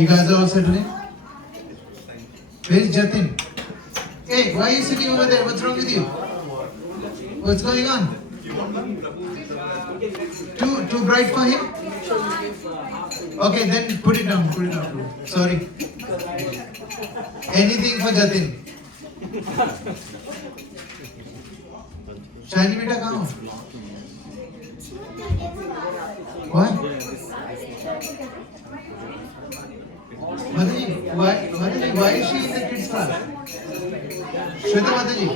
You guys are all settling? Where is Jatin? Hey, why are you sitting over there? What's wrong with you? What's going on? Too bright for him? Okay, then put it down. Put it down. Sorry. Anything for Jatin. Shiny beta कहाँ हो? Why? Mataji, why is she in the kids class? Shweta Mataji,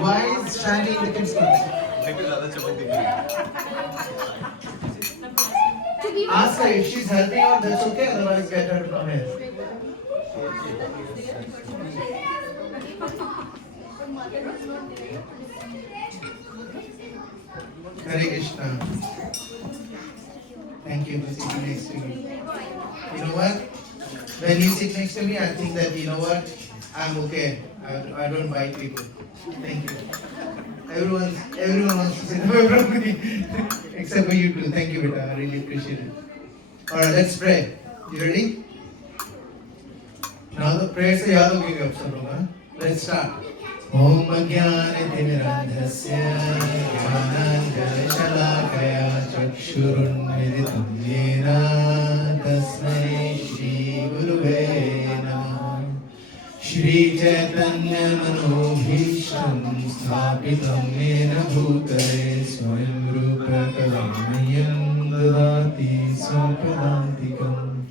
why is Shiny in the kids class? Ask her if she's helping out, that's okay, otherwise get her from here. Hare Krishna. Thank you for sitting next to me. You know what? When you sit next to me, I think that, you know what? I'm okay. I don't bite people. Thank you. Everyone wants to sit away from me. Except for you two. Thank you, beta. I really appreciate it. Alright, let's pray. You ready? Now the prayers are yaad ho gaye ab sab log, huh? Let's start. Om Ajnanatimirandhasya Jnananjalakaya Chakshurunmilitam Yena Tasmai Shri Guruve Namah Shri Chaitanya Manobhishtam Sthapitam Yena Bhutale Swayam Rupa Kalamyam Dadati Swapadantikam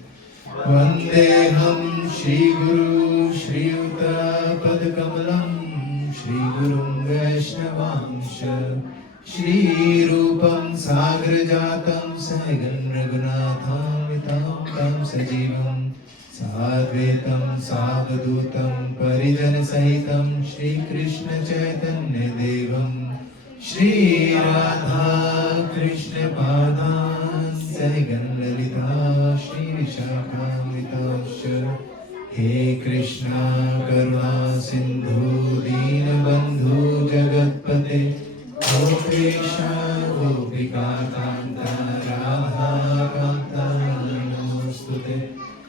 Vandeham Shri Guru Shri Yuta Padkamalam Shri Gurum Vaishnavansha Shri Rupam Sagrajatam Sahagan Raghunatham Vitam Tam Sajivam Sadvetam Savadutam Parijan Sahitam Shri Krishna Chaitanya Devam Shri Radha Krishna Padhan Sahagan Lalita Shri Vishakhamritasya He Krishna Karuna Sindhu Deenabandhu Jagatpate Gopesha Gopika Kanta Radha Kanta Namostute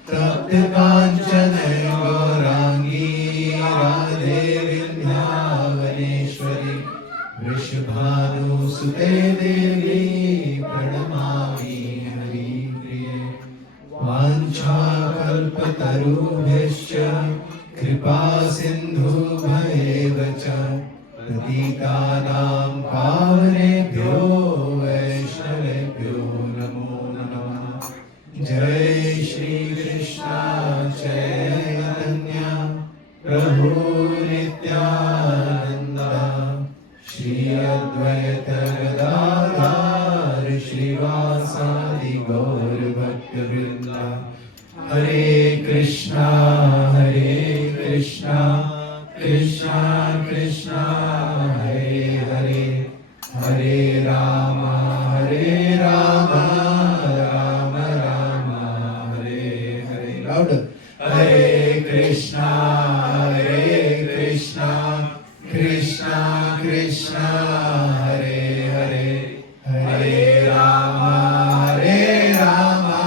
Tapte Kanchana Gaurangi Radhe Vindhyavaneshwari Vrishabhanu Sute Devi Pranamami Hari Priye Vancha Kalpatarubhescha Kripa Sindhu Bhayevacha Patitanam Pavanebhyo Vaishnavebhyo Namo Namah Jai Shri Krishna Chaitanya Prabhu Nityananda Shri Advaita Gadadhar Shrivasadi Gaur Bhaktavrinda Hare Krishna Krishna Krishna Hare Hare Hare Rama Rama Rama Hare Hare. Louder. Hare Krishna Krishna Krishna Hare Hare Hare Rama Rama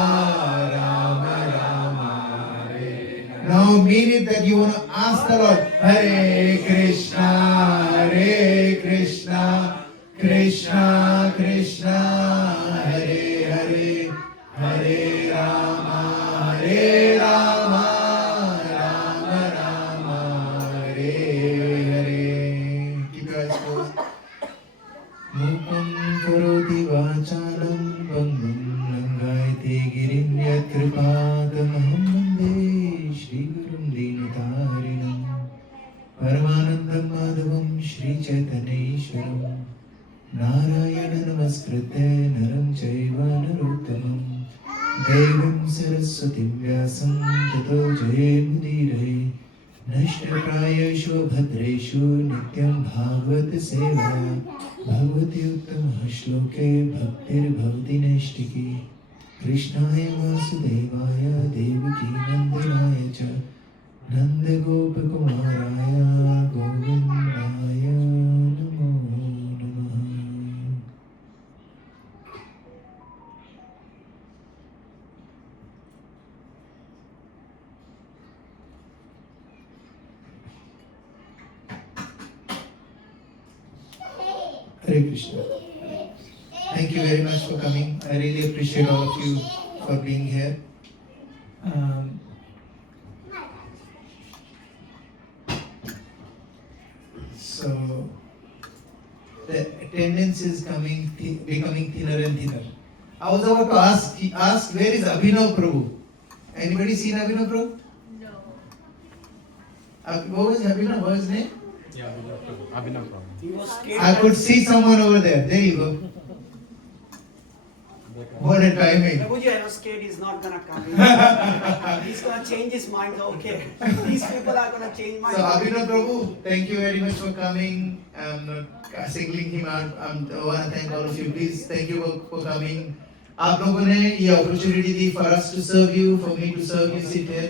Rama Hare Hare. Now mean it that you want to ask the Lord. Hare Krishna Krishna Krishna Hare Hare Hare Rama Rama Rama Hare Hare. Keep your eyes closed. Mukam karoti vachalam bangam langayate girim yatripadamaham vande Shri Gurum Deenatarinam Paramanandam Madhavam Shri Chaitanyeshwaram Narayana Namaskritya Naram Chaiva Narottamam Devam Saraswatim Vyasam Tato Jayamudire Nashtaprayeshu Bhadreshu Nityam Bhagavad Seva Bhagavati Uttama Shloke Bhaktir Bhavati Nashtiki Krishnaya Vasudevaya Devaki Nandanaya Cha Nanda Gopakumaraya Govindaya Namo Namah. Hare Krishna. Thank you very much for coming. I really appreciate all of you for being here. Um, so the attendance is becoming thinner and thinner. I was about to ask where is Abhinav Prabhu? Anybody seen Abhinav Prabhu? No. What was Abhinav? What was his name? Yeah, Abhinav Prabhu. He was scared. I could see someone over there. There you go. What a timing. Prabhuji, I was scared he's not gonna come. He's gonna change his mind. Okay, these people are gonna change my So mind. Abhinav Prabhu, thank you very much for coming. I'm not singling him out. I want to thank all of you. Please, thank you for coming. आप लोगों ने ये opportunity the for us to serve you, for me to serve you, sit here.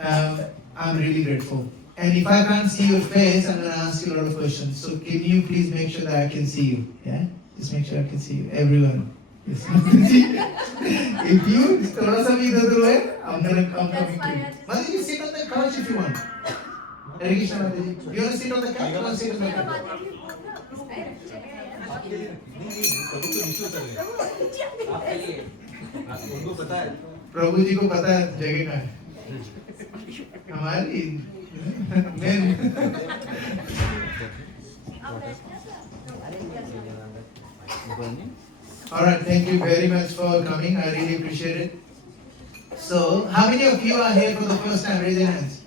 I'm really grateful. And if I can't see your face, I'm going to ask you a lot of questions. So can you please make sure that I can see you? Yeah? Just make sure I can see you. Everyone. Yes. If you थोड़ा सा भी इधर उधर है, I'm coming to you. Mother, you sit on the couch if you want. Hare Krishna, Mataji. You want to sit on the couch? You want to sit on the couch? उनको पता है प्रभु जी को पता है जगह कहाँ है हमारी मैं all right, thank you very much for coming. I really appreciate it. So, how many of you are here for the first time? Raise your hands.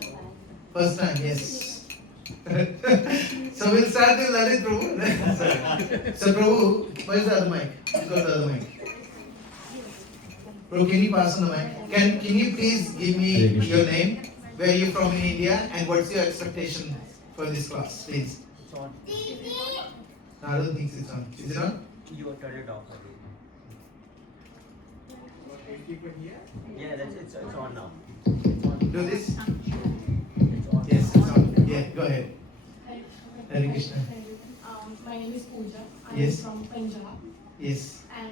First time, yes. So we'll start with Lalit Prabhu. So Prabhu, where's the other mic? Who's got the other mic? Prabhu, can you pass on the mic? Can you please give me your name, where you're from in India, and what's your expectation for this class, please? It's on. No, I don't think it's on. Is it on? You turn it off. Yeah, that's it. It's on now. Do this? It's on. Yes, it's on. Yeah, go ahead. Hare Krishna. My name is Pooja. I'm Yes. from Punjab. Yes. And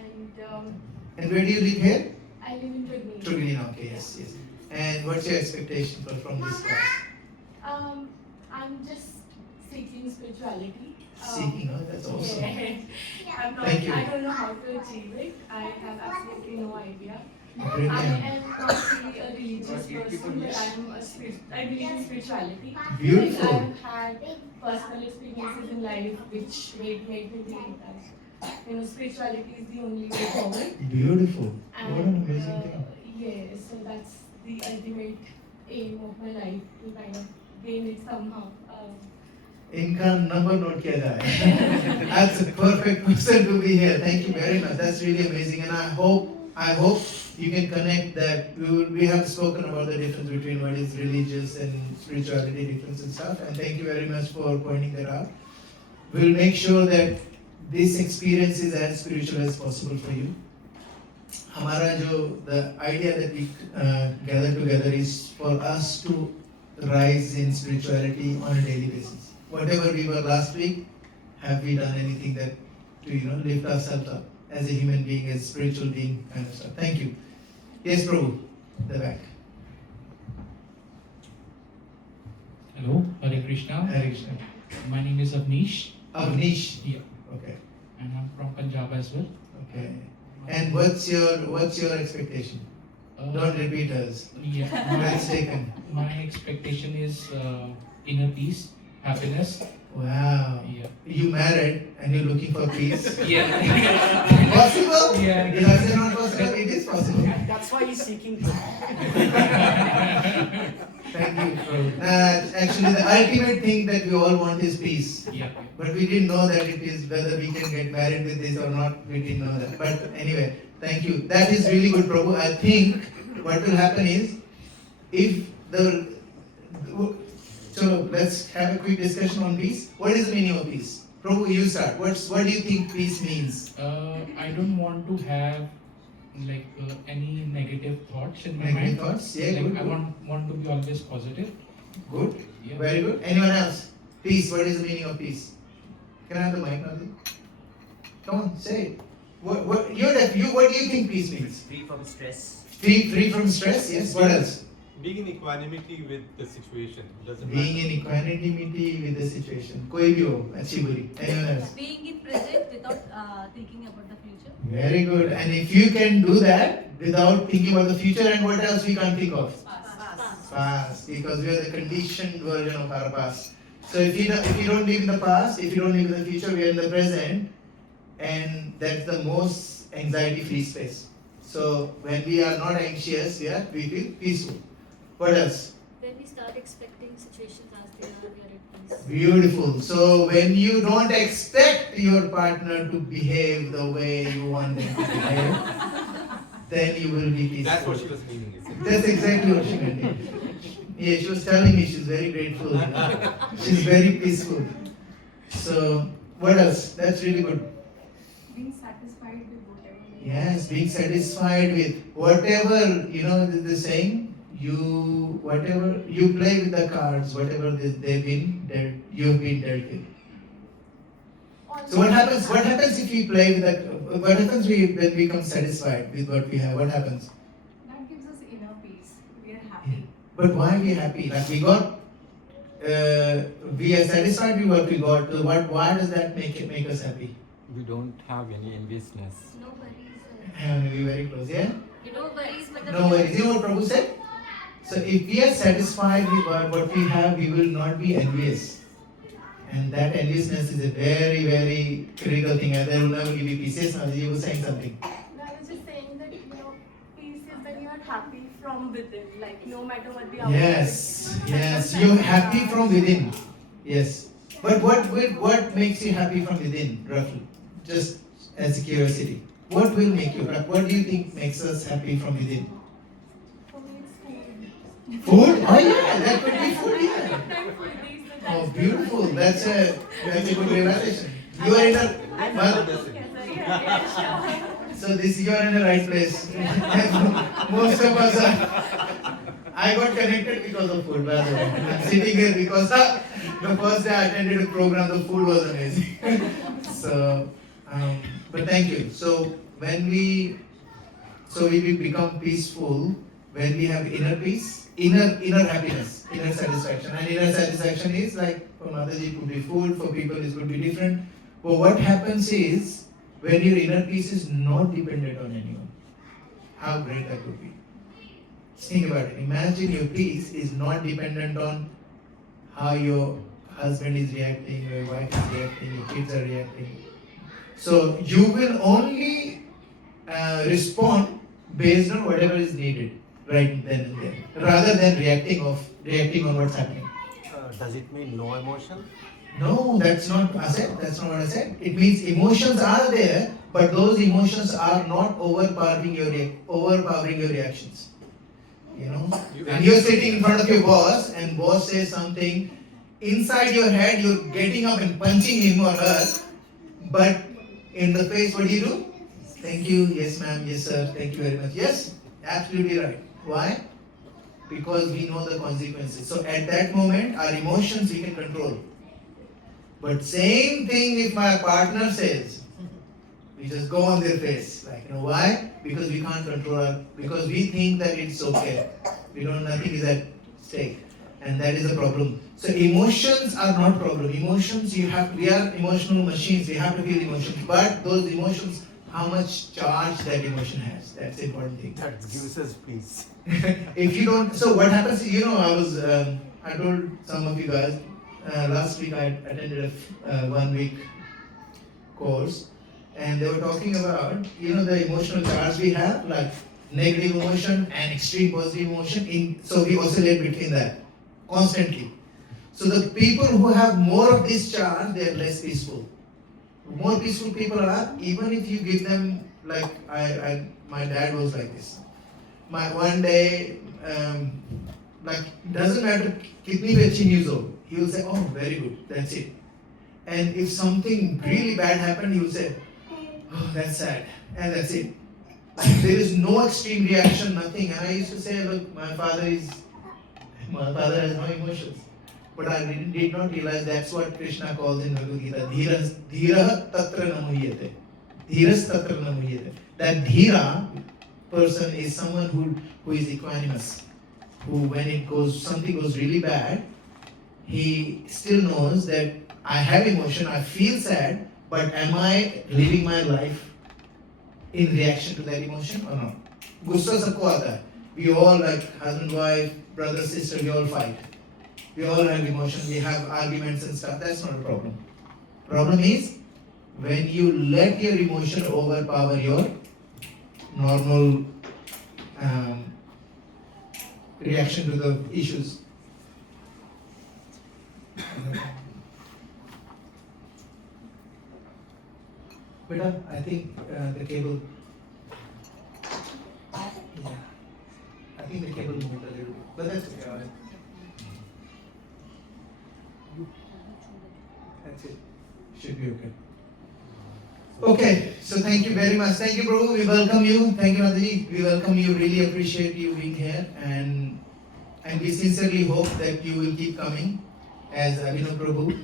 And where do you live here? I live in Triveni. Triveni, okay, yes, yes. And what's your expectation from this class? I'm just seeking spirituality. Seeking, oh, that's awesome. I'm not, Thank you. I don't know how to achieve it. I have absolutely no idea. I Brilliant. am not really a religious person, but I believe in spirituality. Beautiful. Like, I've had personal experiences in life which made me believe that spirituality is the only way forward. Beautiful. And What an amazing thing. yeah, so that's the ultimate aim of my life, to kind of gain it somehow. इनका number note किया जाए. That's a perfect person to be here. Thank you very much. That's really amazing, and I hope you can connect that. We have spoken about the difference between what is religious and spirituality difference and stuff. And thank you very much for pointing that out. We'll make sure that this experience is as spiritual as possible for you. हमारा जो the idea that we gather together is for us to rise in spirituality on a daily basis. Whatever we were last week, have we done anything that to lift ourselves up as a human being, as a spiritual being, kind of stuff. Thank you. Yes, Prabhu, the back. Hello, Hare Krishna. Hare Krishna. My name is Avnish. Avnish. Yeah, Okay. and I'm from Punjab as well. Okay. And what's your expectation? Don't repeat us. Yeah, That's taken. my expectation is inner peace, happiness. Wow. Yeah. You married and you're looking for peace. Yeah. Possible? Yeah. Is it not possible? It is possible. That's why he's seeking. Thank you, Prabhu. Actually, the ultimate thing that we all want is peace. Yeah. But we didn't know that it is whether we can get married with this or not. We didn't know that. But anyway, thank you. That is really good, Prabhu. I think what will happen is, if so let's have a quick discussion on peace. What is the meaning of peace? Prabhu, you start. What do you think peace means? I don't want to have any negative thoughts in my Negative mind. thoughts? Yeah, Like, good. I want to be always positive. Good. Yeah. Very good. Anyone else? Peace. What is the meaning of peace? Can I have the mic, Nadi? Come on, say it. What do you think peace means? Free from stress. Free from stress. Yes. What else? being in equanimity with the situation doesn't Being matter. in equanimity with the situation. कोई भी हो, अच्छी बुरी. Anyone else? Being in present without thinking about the future. Very good. And if you can do that without thinking about the future, and what else we can't think of? Past, because we are the conditioned version of our past. So if you don't live in the past, if you don't live in the future, we are in the present, and that's the most anxiety-free space. So when we are not anxious, we feel peaceful. What else? When we start expecting situations as they are, we are at peace. Beautiful. So when you don't expect your partner to behave the way you want them to behave, then you will be peaceful. That's what she was meaning. Isn't it? That's exactly what she meant. Yeah, she was telling me she's very grateful. She's very peaceful. So what else? That's really good. Being satisfied with whatever. Yes, being satisfied with whatever, the saying, whatever you play with the cards, whatever you've been dealt with. So what happens if we play with that? What happens when we become satisfied with what we have? What happens? That gives us inner peace. We are happy. But why are we happy? Like we are satisfied with what we got. So why does that make us happy? We don't have any enviousness. No worries. Maybe very close, yeah? No worries, but the No worries. You know what Prabhu said? So if we are satisfied with what we have, we will not be envious. And that enviousness is a very, very critical thing, and there will never give you peace. Yes, Namaji, you were saying something. No, I was just saying that, peace is when you are happy from within, like no matter what the outcome Yes, you're happy from within. Yes. But what makes you happy from within, roughly? Just as a curiosity. What will make you happy? What do you think makes us happy from within? For me, it's food. Food? Oh yeah, that could be food, yeah. Sometimes food is the Oh, beautiful. That's a good realization. You are in so you are in the right place. Most of us are. I got connected because of food, by the way. I'm sitting here because the first day I attended a program, the food was amazing. So, but thank you. So when we become peaceful, when we have inner peace, inner happiness, inner satisfaction. And inner satisfaction is like for Mataji it could be food, for people it could be different. But what happens is when your inner peace is not dependent on anyone, how great that would be. Think about it. Imagine your peace is not dependent on how your husband is reacting, your wife is reacting, your kids are reacting. So you will only respond based on whatever is needed right then and there, rather than reacting on what's happening. Does it mean no emotion? No, that's not what I said. That's not what I said. It means emotions are there, but those emotions are not overpowering your reactions. When you're sitting in front of your boss and boss says something, inside your head you're getting up and punching him or her, but in the face what do? Thank you, yes ma'am, yes sir, thank you very much. Yes, absolutely right. Why? Because we know the consequences. So at that moment, our emotions we can control. But same thing if my partner says, we just go on their face. Why? Because we can't control because we think that it's okay. Nothing is at stake. And that is a problem. So emotions are not problem. Emotions, we are emotional machines. We have to feel emotions. But those emotions, how much charge that emotion has. That's the important thing. That gives us peace. If you don't, so what happens, I told some of you guys, last week I attended a 1 week course, and they were talking about, the emotional charge we have, like negative emotion and extreme positive emotion, so we oscillate between that constantly. So the people who have more of this charge, they are less peaceful. More peaceful people are, even if you give them, my dad was like this. One day, doesn't matter, kitni bhi achhi news ho, he will say, oh, very good, that's it. And if something really bad happened, he will say, oh, that's sad, and that's it. There is no extreme reaction, nothing. And I used to say, look, my father has no emotions. But I did not realize that's what Krishna calls in Bhagavad Gita, dhira tatra namuhyate. Dhiras tatra namuhyate. That dhira person is someone who is equanimous, who, when something goes really bad, he still knows that I have emotion, I feel sad, but am I living my life in reaction to that emotion or not? Gussa sabko aata hai. We all, like husband, wife, brother, sister, we all fight. We all have emotion, we have arguments and stuff. That's not a problem. Problem is when you let your emotion overpower your normal reaction to the issues. Beta, I think the cable. Yeah, I think the cable moved a little bit, but that's okay. All right. That's it. Should be okay. Okay, so thank you very much. Thank you, Prabhu. We welcome you. Thank you, Nadaji. We welcome you. Really appreciate you being here, and we sincerely hope that you will keep coming as Abhinav Prabhu.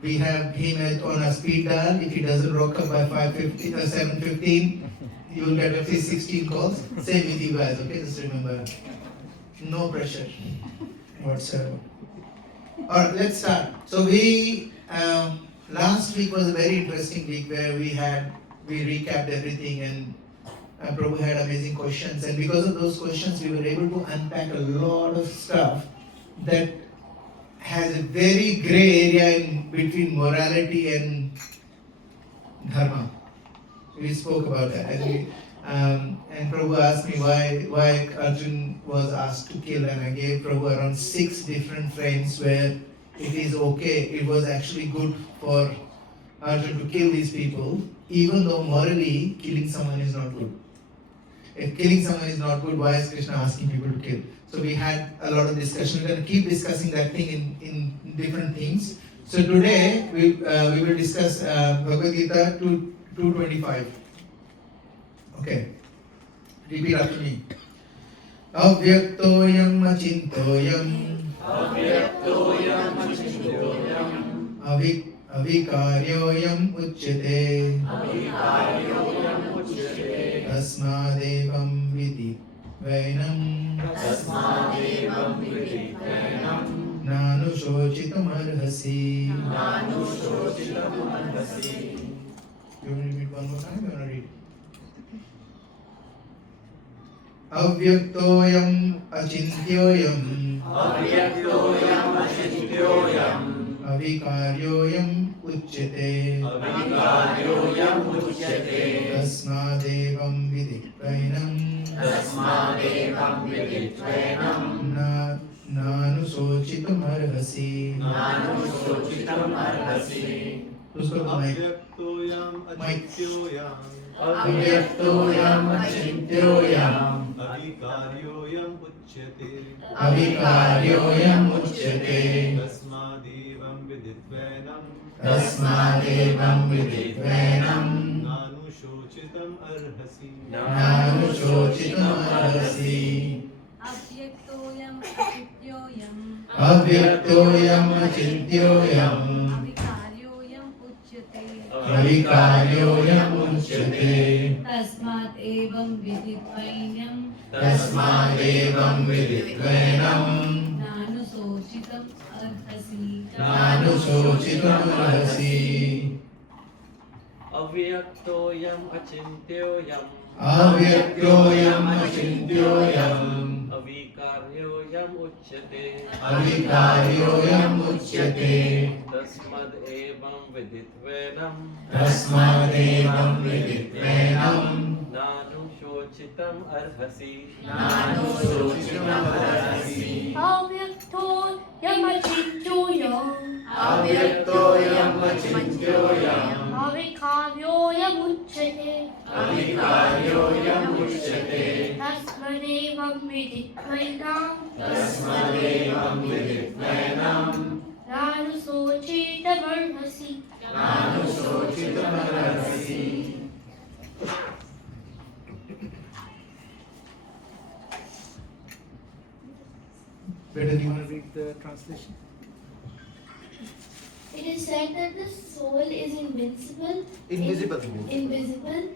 We have him on a speed dial. If he doesn't rock up by 5:50 or 7:15, you will get at least 16 calls. Same with you guys. Okay, just remember, no pressure whatsoever. All right, let's start. So we. Last week was a very interesting week where we recapped everything, and Prabhu had amazing questions, and because of those questions we were able to unpack a lot of stuff that has a very gray area in between morality and dharma. We spoke about that, and Prabhu asked me why Arjun was asked to kill, and I gave Prabhu around 6 different frames where it is okay, it was actually good for Arjun to kill these people, even though morally killing someone is not good. If killing someone is not good, why is Krishna asking people to kill? So we had a lot of discussion. We're going to keep discussing that thing in different things. So today we will discuss Bhagavad Gita 225. Okay, repeat after me. Avyaktoyam achintoyam avikaryoyam uchyate tasmadevam vidhi vainam nanu shochitam arhasi. You want to repeat one more time? You want to read? Avyaktoyam achintyoyam avikaryoyam uchyate tasmadevam vidikvainam nanu sochitam arhasi. Who's got the mic? Avyaktoyam achintyoyam avikaryoyam uchyate avikaryoyam uchyate tasmadevam vidikvainam nanu shochitam arhasi. Avyaktoyam achintyoyam avikaryoyam uchyate Tasmat evam viditvainam nanu sochitam arhasi. Avyaktoyam achintyoyam avikaryoyam uchyate tasmad evam viditvainam nanu shochitam arhasi. Avyaktoyam achintyoyam avikaryoyam uchyate tasmadevam viditvainam nanu sochitam arhasi. Better, do you want to read the translation? It is said that the soul is invisible. Invisible. Invisible.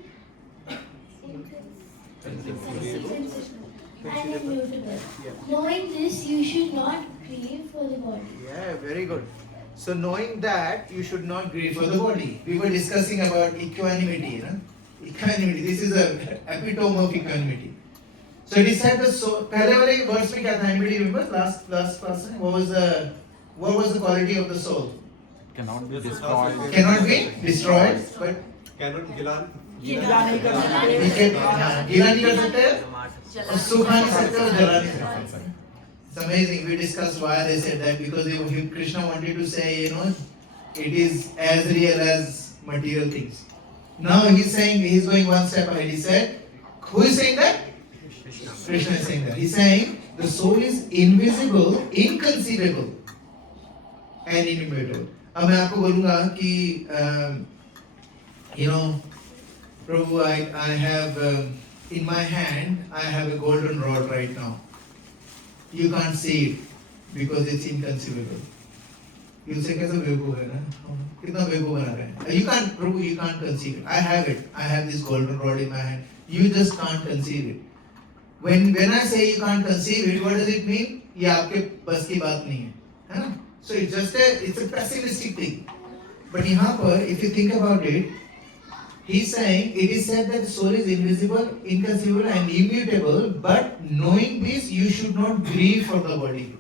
and immutable. Yeah. Knowing this, you should not grieve for the body. Yeah, very good. So knowing that, you should not grieve for the body. We were discussing about equanimity, you know? Equanimity. This is a epitome of equanimity. So it is said the soul. पहले वाले verse में क्या था? Anybody remember? Last class में? What was the quality of the soul? Cannot be Yes, destroyed. Cannot be destroyed, but Cannot gilan. गिला नहीं कर सकते। we can गिला नहीं कर सकते और सुखा नहीं सकते और जला नहीं सकते. It's amazing. We discussed why they said that because Krishna wanted to say, you know, it is as real as material things. Now he's saying, he's going one step ahead. He said, who is saying that? Krishna is saying that. He's saying the soul is invisible, inconceivable, and inimitable. अब मैं आपको बोलूँगा कि you know, Prabhu, I have in my hand I have a golden rod right now. You can't see it because it's inconceivable. You say कैसा बेवकूफ है ना? कितना बेवकूफ बना रहे हैं? You can't, Prabhu, you can't conceive it. I have it. I have this golden rod in my hand. You just can't conceive it. When I say you can't conceive it, what does it mean? ये आपके बस की बात नहीं है, है ना? So it's a pessimistic thing. But यहाँ पर, if you think about it, he's saying it is said that the soul is invisible, inconceivable, and immutable. But knowing this, you should not grieve for the body.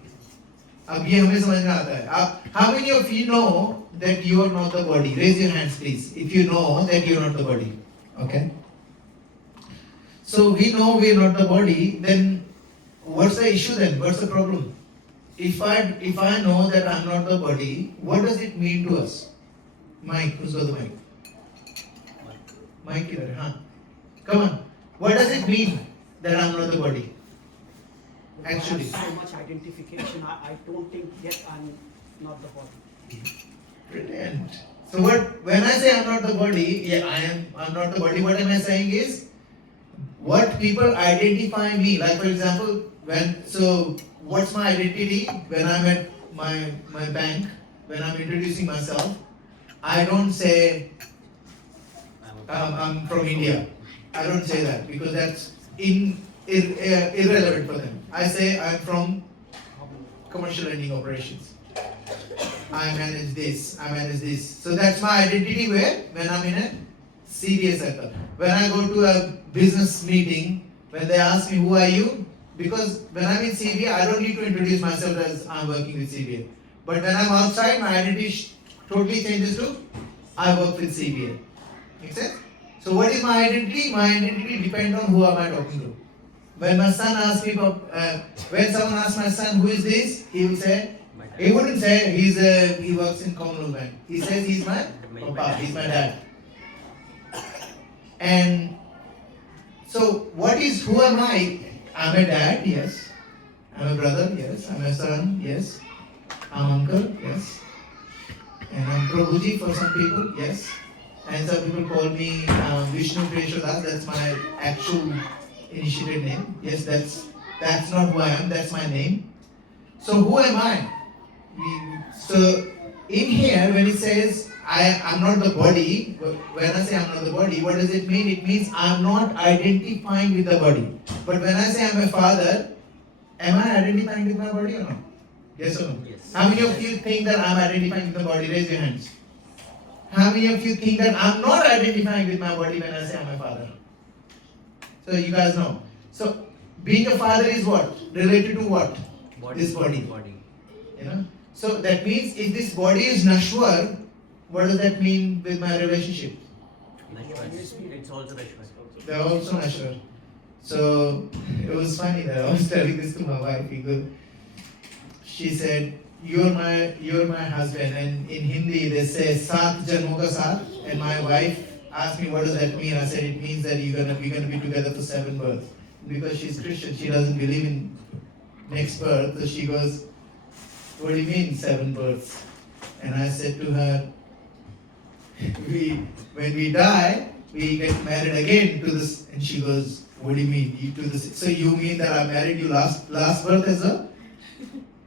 अब ये हमें समझ में आता है. आप, how many of you know that you are not the body? Raise your hands, please. If you know that you are not the body, okay? So we know we are not the body. Then what's the issue then? What's the problem? If I know that I'm not the body, what does it mean to us? Mike, who's got the mic? Mike, here, huh? Come on. What does it mean that I'm not the body? Actually. I have so much identification. I don't think yet I'm not the body. Brilliant. So when I say I'm not the body, yeah, I'm not the body, what am I saying is, what people identify me, like for example, what's my identity when I'm at my bank, when I'm introducing myself, I don't say I'm from India. I don't say that because that's irrelevant for them. I say I'm from commercial lending operations. I manage this, I manage this. So that's my identity when I'm in a CBA circle. When I go to a business meeting, when they ask me who are you, because when I'm in CBA, I don't need to introduce myself as I'm working with CBA. But when I'm outside, my identity totally changes to I work with CBA. Make sense? So what is my identity? My identity depends on who am I talking to. When my son asks me, when someone asks my son who is this, he will say, he wouldn't say he works in Commonwealth Bank. He says he's my papa, he's my dad. And so who am I? I'm a dad, yes. I'm a brother, yes. I'm a son, yes. I'm uncle, yes. And I'm Prabhuji for some people, yes. And some people call me Vishnu Priyashodas, that's my actual initiated name. Yes, that's not who I am, that's my name. So who am I? So in here, when it says I'm not the body, when I say I'm not the body, what does it mean? It means I'm not identifying with the body. But when I say I'm a father, am I identifying with my body or not? Yes or no? Yes. How many of you think that I'm identifying with the body? Raise your hands. How many of you think that I'm not identifying with my body when I say I'm a father? So you guys know. So being a father is what? Related to what? This body. You know? So that means if this body is Nashwar, what does that mean with my relationship? It's also Nashwar. They're also Nashwar. So it was funny that I was telling this to my wife because she said, you're my husband, and in Hindi they say Saat Janmo ka Saath, and my wife asked me what does that mean. I said it means that we're gonna be together for 7 births. Because she's Christian, she doesn't believe in next birth, so she goes, what do you mean 7 births? And I said to her, when we die, we get married again to this. And she goes, what do you mean? You do this? So you mean that I married you last birth as well?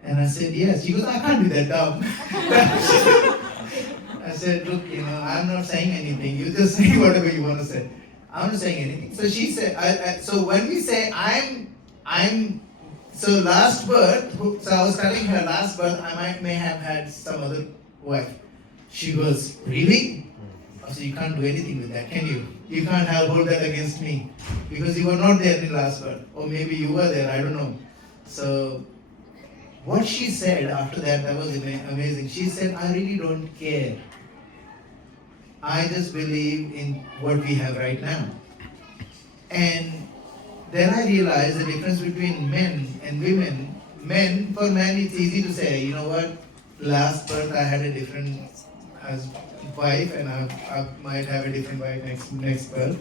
And I said, yes. She goes, I can't be that dumb. I said, look, I'm not saying anything. You just say whatever you want to say. I'm not saying anything. So she said, so when we say I'm so last birth, so I was telling her last birth I may have had some other wife. She goes, really? So you can't do anything with that, can you? You can't hold that against me because you were not there in last birth, or maybe you were there, I don't know. So what she said after that was amazing. She said, I really don't care. I just believe in what we have right now. And then I realized the difference between men and women. For men, it's easy to say, you know what, last birth I had a different wife and I might have a different wife next birth.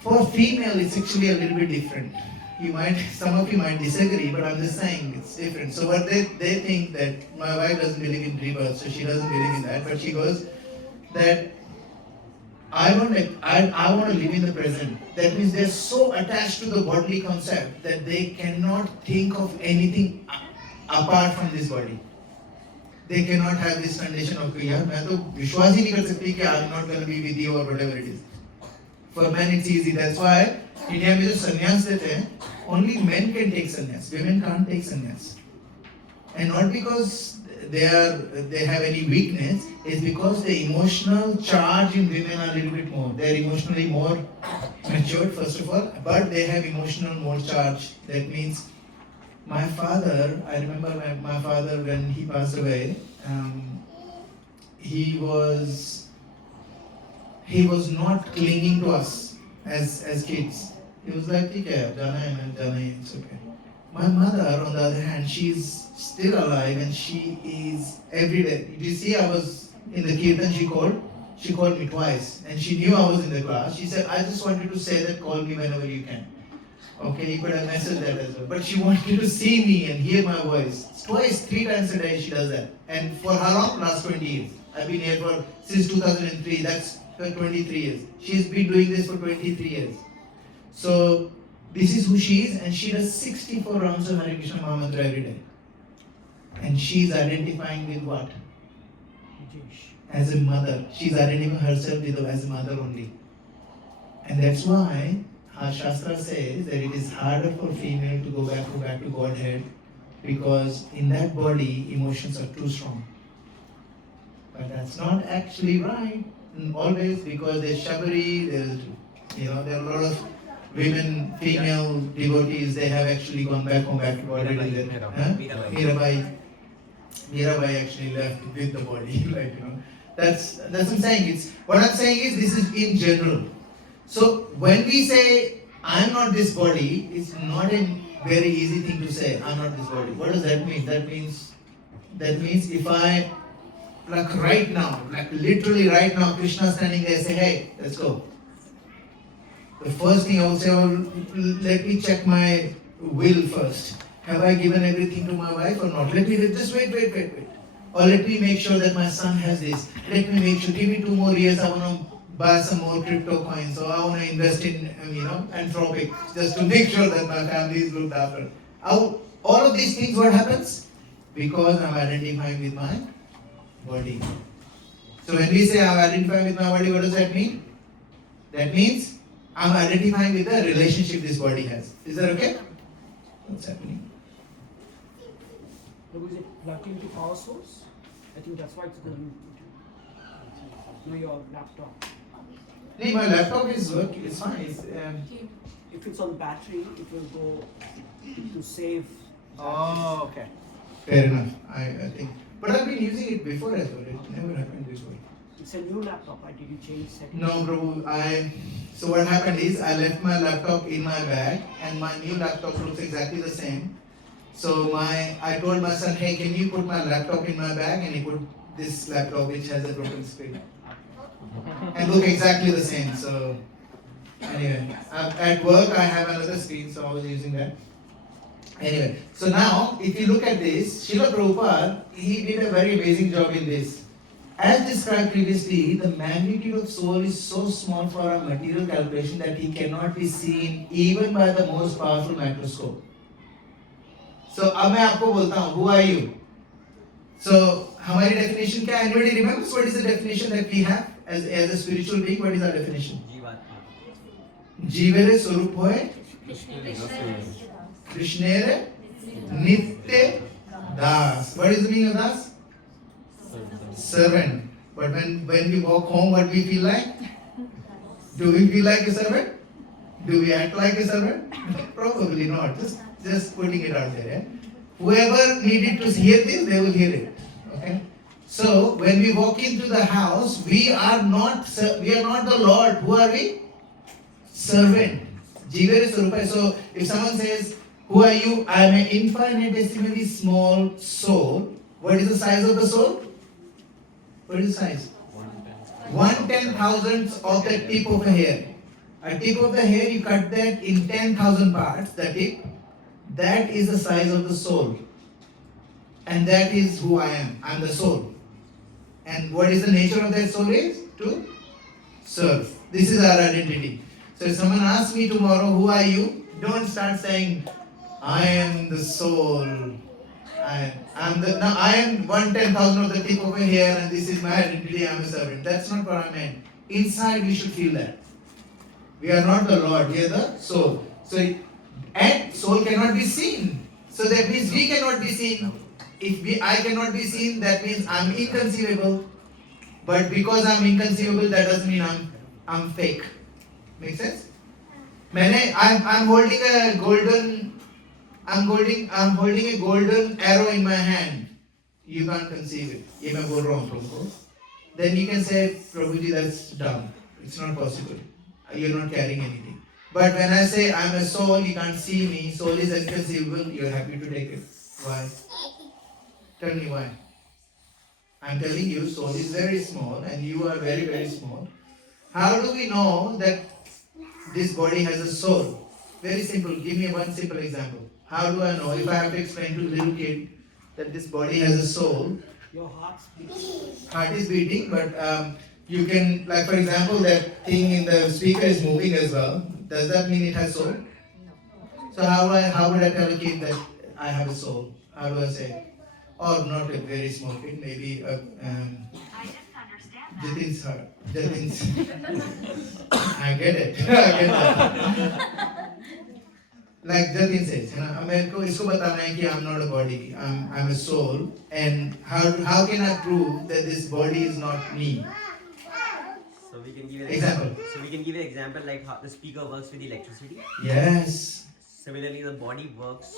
For female, it's actually a little bit different. Some of you might disagree, but I'm just saying it's different. So what they think that my wife doesn't believe in rebirth, so she doesn't believe in that, but she goes that I want to live in the present. That means they're so attached to the bodily concept that they cannot think of anything apart from this body. They cannot have this condition of yaar main to vishwas hi nahi kar sakti ki I'm not going to be with you or whatever it is. For men it's easy. That's why India mein jo sannyas dete hain, only men can take sannyas. Women can't take sannyas. And not because they have any weakness, it's because the emotional charge in women are a little bit more. They're emotionally more matured, first of all, but they have emotional more charge. That means my father, I remember my father when he passed away, he was not clinging to us as kids. He was like, "ठीक है, जाना है, it's okay." My mother, on the other hand, she's still alive and she is every day. You see, I was in the kirtan, she called me twice and she knew I was in the class. She said, I just wanted to say that call me whenever you can. Okay, you could have messaged that as well. But she wanted to see me and hear my voice. Twice, 3 times a day she does that. And for how long? Last 20 years. I've been here since 2003, that's 23 years. She's been doing this for 23 years. So, this is who she is, and she does 64 rounds of Hare Krishna Mahamantra every day. And she's identifying with what? As a mother. She's identifying herself as a mother only. And that's why our Shastra says that it is harder for female to go back to Godhead, because in that body emotions are too strong. But that's not actually right always, because there's Shabari, there are a lot of women, female devotees, they have actually gone back to body. Mirabai actually left with the body. That's what I'm saying. What I'm saying is this is in general. So when we say I'm not this body, it's not a very easy thing to say. I'm not this body. What does that mean? That means if I right now, literally right now, Krishna standing there, say, hey, let's go. The first thing I will say, let me check my will first. Have I given everything to my wife or not? Let me just wait. Or let me make sure that my son has this. Let me make sure, give me 2 more years, I want to buy some more crypto coins, or I want to invest in, Anthropic, just to make sure that my family is looked after. All of these things, what happens? Because I'm identifying with my body. So when we say I'm identifying with my body, what does that mean? That means I'm identifying with the relationship this body has. Is that okay? What's happening? Is it plugged into power source? I think that's why it's going into your laptop. No, my laptop is working. It's fine. If it's on battery, it will go to save. Oh, okay. Fair enough. I think. But I've been using it before as well. It never happened this way. It's a new laptop. Did you change settings? No, bro. So what happened is I left my laptop in my bag, and my new laptop looks exactly the same. So I told my son, hey, can you put my laptop in my bag? And he put this laptop which has a broken screen. And look exactly the same. So anyway, at work I have another screen, so I was using that. Anyway, so now if you look at this, Srila Prabhupada, he did a very amazing job in this. As described previously, the magnitude of soul is so small for our material calculation that he cannot be seen even by the most powerful microscope. So अब मैं आपको बोलता हूँ, who are you? So हमारी definition क्या है? Anybody remembers what is the definition that we have as a spiritual being? What is our definition? जीवेरे स्वरूप होए Krishnere Nitya Das. What is the meaning of Das? Servant. But when we walk home, what do we feel like? Do we feel like a servant? Do we act like a servant? Probably not. Just putting it out there. Whoever needed to hear this, they will hear it. Okay. So when we walk into the house, we are not the Lord. Who are we? Servant. Jivere Sarupa. So if someone says, "Who are you?" I am an infinitesimally small soul. What is the size of the soul? What is the size? 1/10,000th of the tip of a hair. A tip of the hair, you cut that in 10,000 parts, the tip. That is the size of the soul. And that is who I am. I am the soul. And what is the nature of that soul is? To serve. This is our identity. So if someone asks me tomorrow, who are you? Don't start saying, I am the soul. I am 1/10,000th of the tip of a hair and this is my identity, I am a servant. That's not what I meant. Inside we should feel that. We are not the Lord, we are the soul. And soul cannot be seen. So that means we cannot be seen. I cannot be seen, that means I'm inconceivable. But because I'm inconceivable, that doesn't mean I'm fake. Make sense? I'm holding a golden arrow in my hand. You can't conceive it. Ye main bol raha hu tumko. Then you can say, Prabhuji, that's dumb. It's not possible. You're not carrying anything. But when I say I'm a soul, you can't see me, soul is inconceivable, you're happy to take it. Why? Tell me why. I'm telling you, soul is very small and you are very, very small. How do we know that this body has a soul? Very simple. Give me one simple example. How do I know? If I have to explain to a little kid that this body has a soul, Your heart speaks. heart is beating, but you can, like for example, that thing in the speaker is moving as well. Does that mean it has soul? No. So how would I tell a kid that I have a soul? How do I say? Or not a very small kid, maybe I didn't understand that. Jatin's heart. Jatin's. I get it. I get that. Like Jatin says, मेरे को इसको बताना है कि I'm not a body, I'm a soul, and how can I prove that this body is not me? So we can give an Example. So we can give an example like how the speaker works with electricity. Yes. Similarly, the body works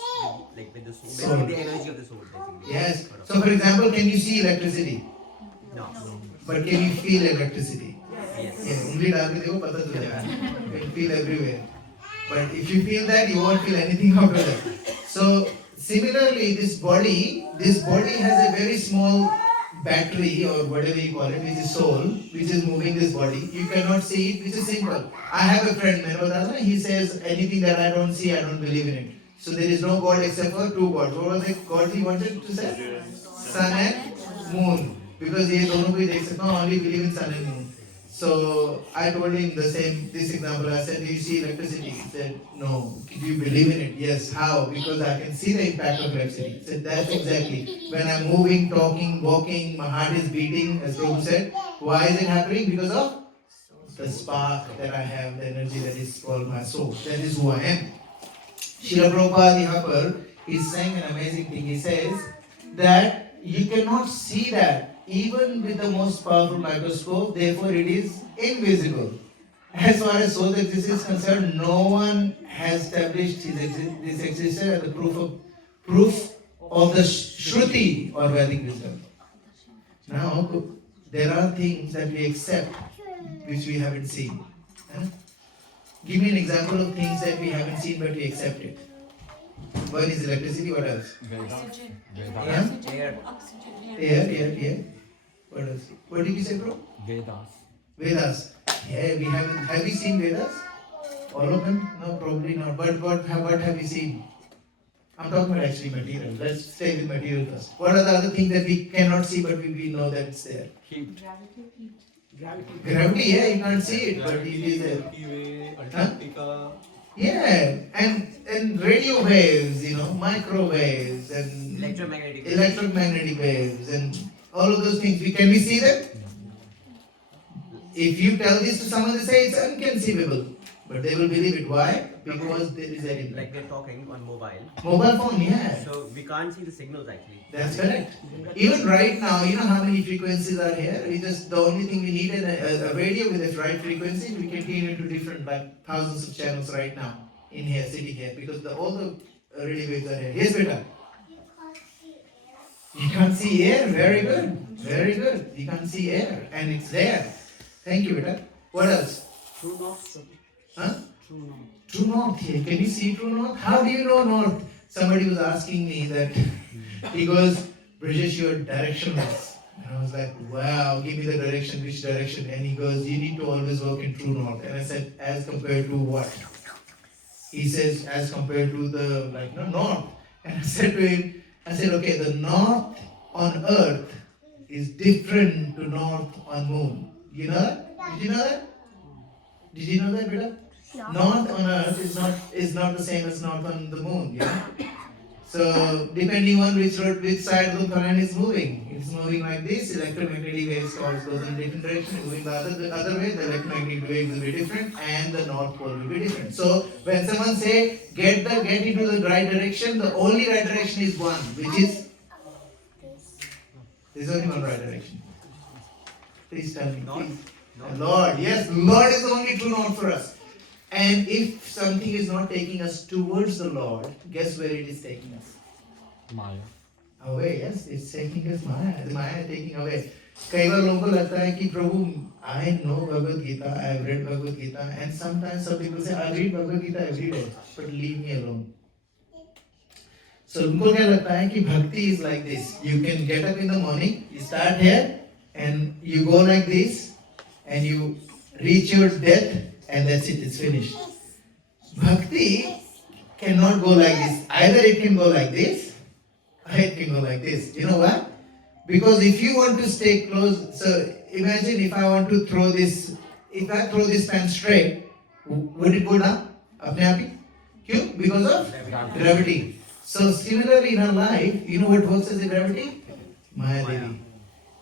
with the soul, Soul. with the energy of the soul. Basically. Yes. So for example, can you see electricity? No. But can you feel electricity? Yes. Yes. Only डाल के देखो पता चल जाएगा. You can feel everywhere. But if you feel that, you won't feel anything after that. So similarly, this body has a very small battery or whatever you call it, which is soul, which is moving this body. You cannot see it, which is simple. I have a friend, Menodana, he says anything that I don't see, I don't believe in it. So there is no God except for two gods. What was the God he wanted to say? Sun and moon. Because he dono bhi dekh sakta, only believe in sun and moon. So I told him this example. I said, do you see electricity? He said, no. Do you believe in it? Yes. How? Because I can see the impact of electricity. He said, that's exactly. When I'm moving, talking, walking, my heart is beating, as Prabhu said. Why is it happening? Because of the spark that I have, the energy that is called my soul. That is who I am. Srila Prabhupada is saying an amazing thing. He says that you cannot see that even with the most powerful microscope, therefore it is invisible. As far as soul's existence is concerned, no one has established this existence as the proof of the Shruti or Vedic wisdom. Now, there are things that we accept which we haven't seen. Give me an example of things that we haven't seen but we accept it. One is electricity, what else? Air. What else? What did you say, bro? Vedas. Yeah, have we seen Vedas? All of them? No, probably not. But what have we seen? I'm talking about actually material. Let's stay with material first. What are the other things that we cannot see but we know that it's there? Heat. Gravity, yeah, you can't see it, but it is there. Milky Way, Antarctica. Yeah, and radio waves, microwaves and electromagnetic waves and all of those things. Can we see them? If you tell this to someone, they say it's inconceivable, but they will believe it. Why? because there is a Like we're talking on mobile, mobile phone, yeah. so we can't see the signals actually. That's correct. Even right now, you know how many frequencies are here? We just, the only thing we need is a radio with the right frequency. We can tune into different, like thousands of channels right now in here, sitting here, because all the radio waves are here. Yes, beta. You can't see air. Very good. Very good. You can't see air, and it's there. Thank you, beta. What else? True north. Huh? True north. True north here. Can you see true north? How do you know north? Somebody was asking me that. He goes, Brijesh, you're directionless. And I was like, wow, give me the direction, which direction? And he goes, you need to always walk in true north. And I said, as compared to what? He says, as compared to the, north. And I said to him, okay, the north on earth is different to north on moon. You know that? Did you know that? Did you know that, Beta? North on earth is not the same as north on the moon, you know? So depending on which side of the planet is moving. If it's moving like this, electromagnetic waves goes in different direction. Moving the other way, the electromagnetic waves will be different and the north pole will be different. So when someone say get into the right direction, the only right direction is one, which is there's only one right direction. Please tell me. Please. Lord, yes, Lord is the only true north for us. And if something is not taking us towards the Lord, guess where it is taking us? Maya. Away, yes, it's taking us Maya. The Maya is taking away. कई बार लोगों को लगता है कि प्रभु, I know Bhagavad Gita, I have read Bhagavad Gita, and sometimes some people say, I read Bhagavad Gita every day, but leave me alone. So उनको क्या लगता है कि भक्ति is like this. You can get up in the morning, you start here, and you go like this, and you reach your death, and that's it, it's finished. Bhakti cannot go like this. Either it can go like this, or it can go like this. You know why? Because if you want to stay close, so imagine if I want to throw this, if I throw this pen straight, would it go down? अपने आप ही? क्यों? Because of gravity. So similarly in our life, you know what works as a gravity? Maya Devi.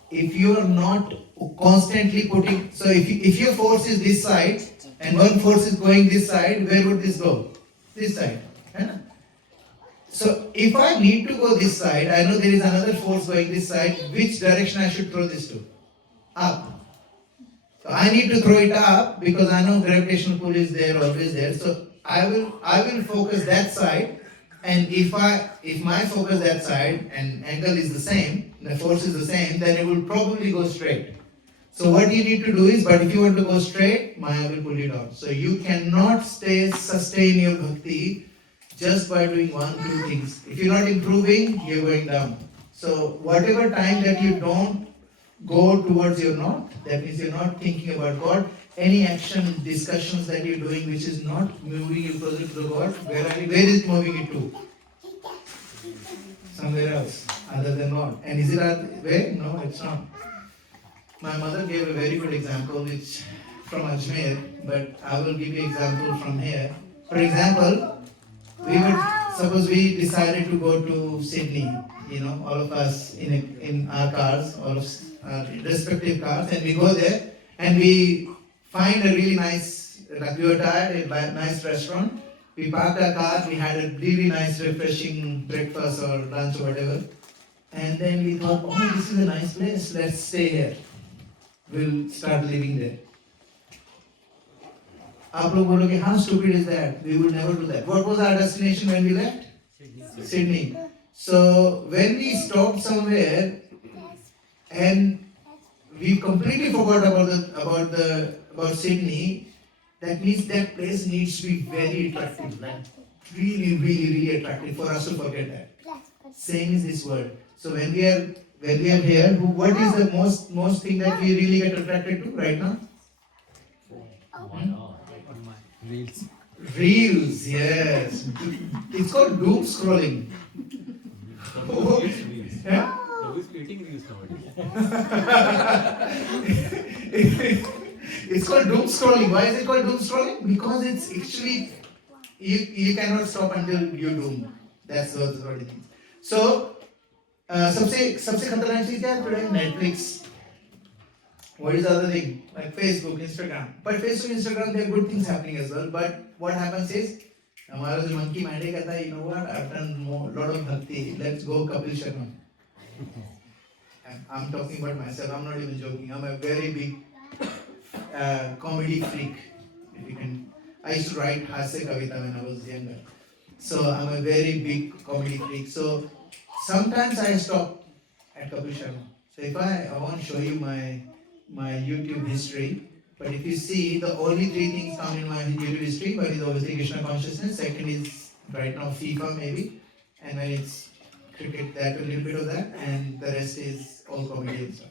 If you are not constantly putting, so if your force is this side and one force is going this side, where would this go? This side. Right? So if I need to go this side, I know there is another force going this side, which direction I should throw this to? Up. So I need to throw it up because I know gravitational pull is there, always there. So I will focus that side, and if my focus that side and angle is the same, the force is the same, then it will probably go straight. So what you need to do is, but if you want to go straight, Maya will pull you down. So you cannot sustain your bhakti just by doing 1, 2 things. If you're not improving, you're going down. So whatever time that you don't go towards your north, that means you're not thinking about God, any action, discussions that you're doing which is not moving you closer to the God, where is it moving you to? Somewhere else, other than God. And is it where? No, it's not. My mother gave a very good example which from Ajmer, but I will give you an example from here. For example, suppose we decided to go to Sydney, all of us in our cars, all of our respective cars, and we go there and we find a really nice, like we were tired, a nice restaurant. We parked our car, we had a really nice refreshing breakfast or lunch or whatever. And then we thought, oh, this is a nice place, let's stay here. We'll start living there. आप लोग बोलोगे, how stupid is that? We will never do that. What was our destination when we left? Sydney. So when we stopped somewhere and we completely forgot about Sydney, that means that place needs to be very attractive, like really, really, really attractive for us to forget that. Same is this word. So when we are here, what is the most thing that we really get attracted to right now? Reels. Reels, yes. It's called doom scrolling. Yeah? Who is eating reels nowadays? It's called doom scrolling. Why is it called doom scrolling? Because it's actually you cannot stop until you doom. That's what it means. So सबसे खतरनाक चीज क्या है today? Netflix. What is the other thing? Like Facebook, Instagram. But Facebook, Instagram, there are good things happening as well. But what happens is हमारा जो monkey mind है कहता है, you know what, I've done lot of bhakti, let's go Kapil Sharma. I'm talking about myself, I'm not even joking. I'm a very big comedy freak. If you can, I used to write Hasya Kavita when I was younger. So I'm a very big comedy freak. So sometimes I stop at Kapil Sharma. So if I won't show you my YouTube history, but if you see, the only 3 things come in my YouTube history. One is obviously Krishna consciousness. Second is right now FIFA maybe, and then it's cricket, that a little bit of that, and the rest is all comedy and stuff.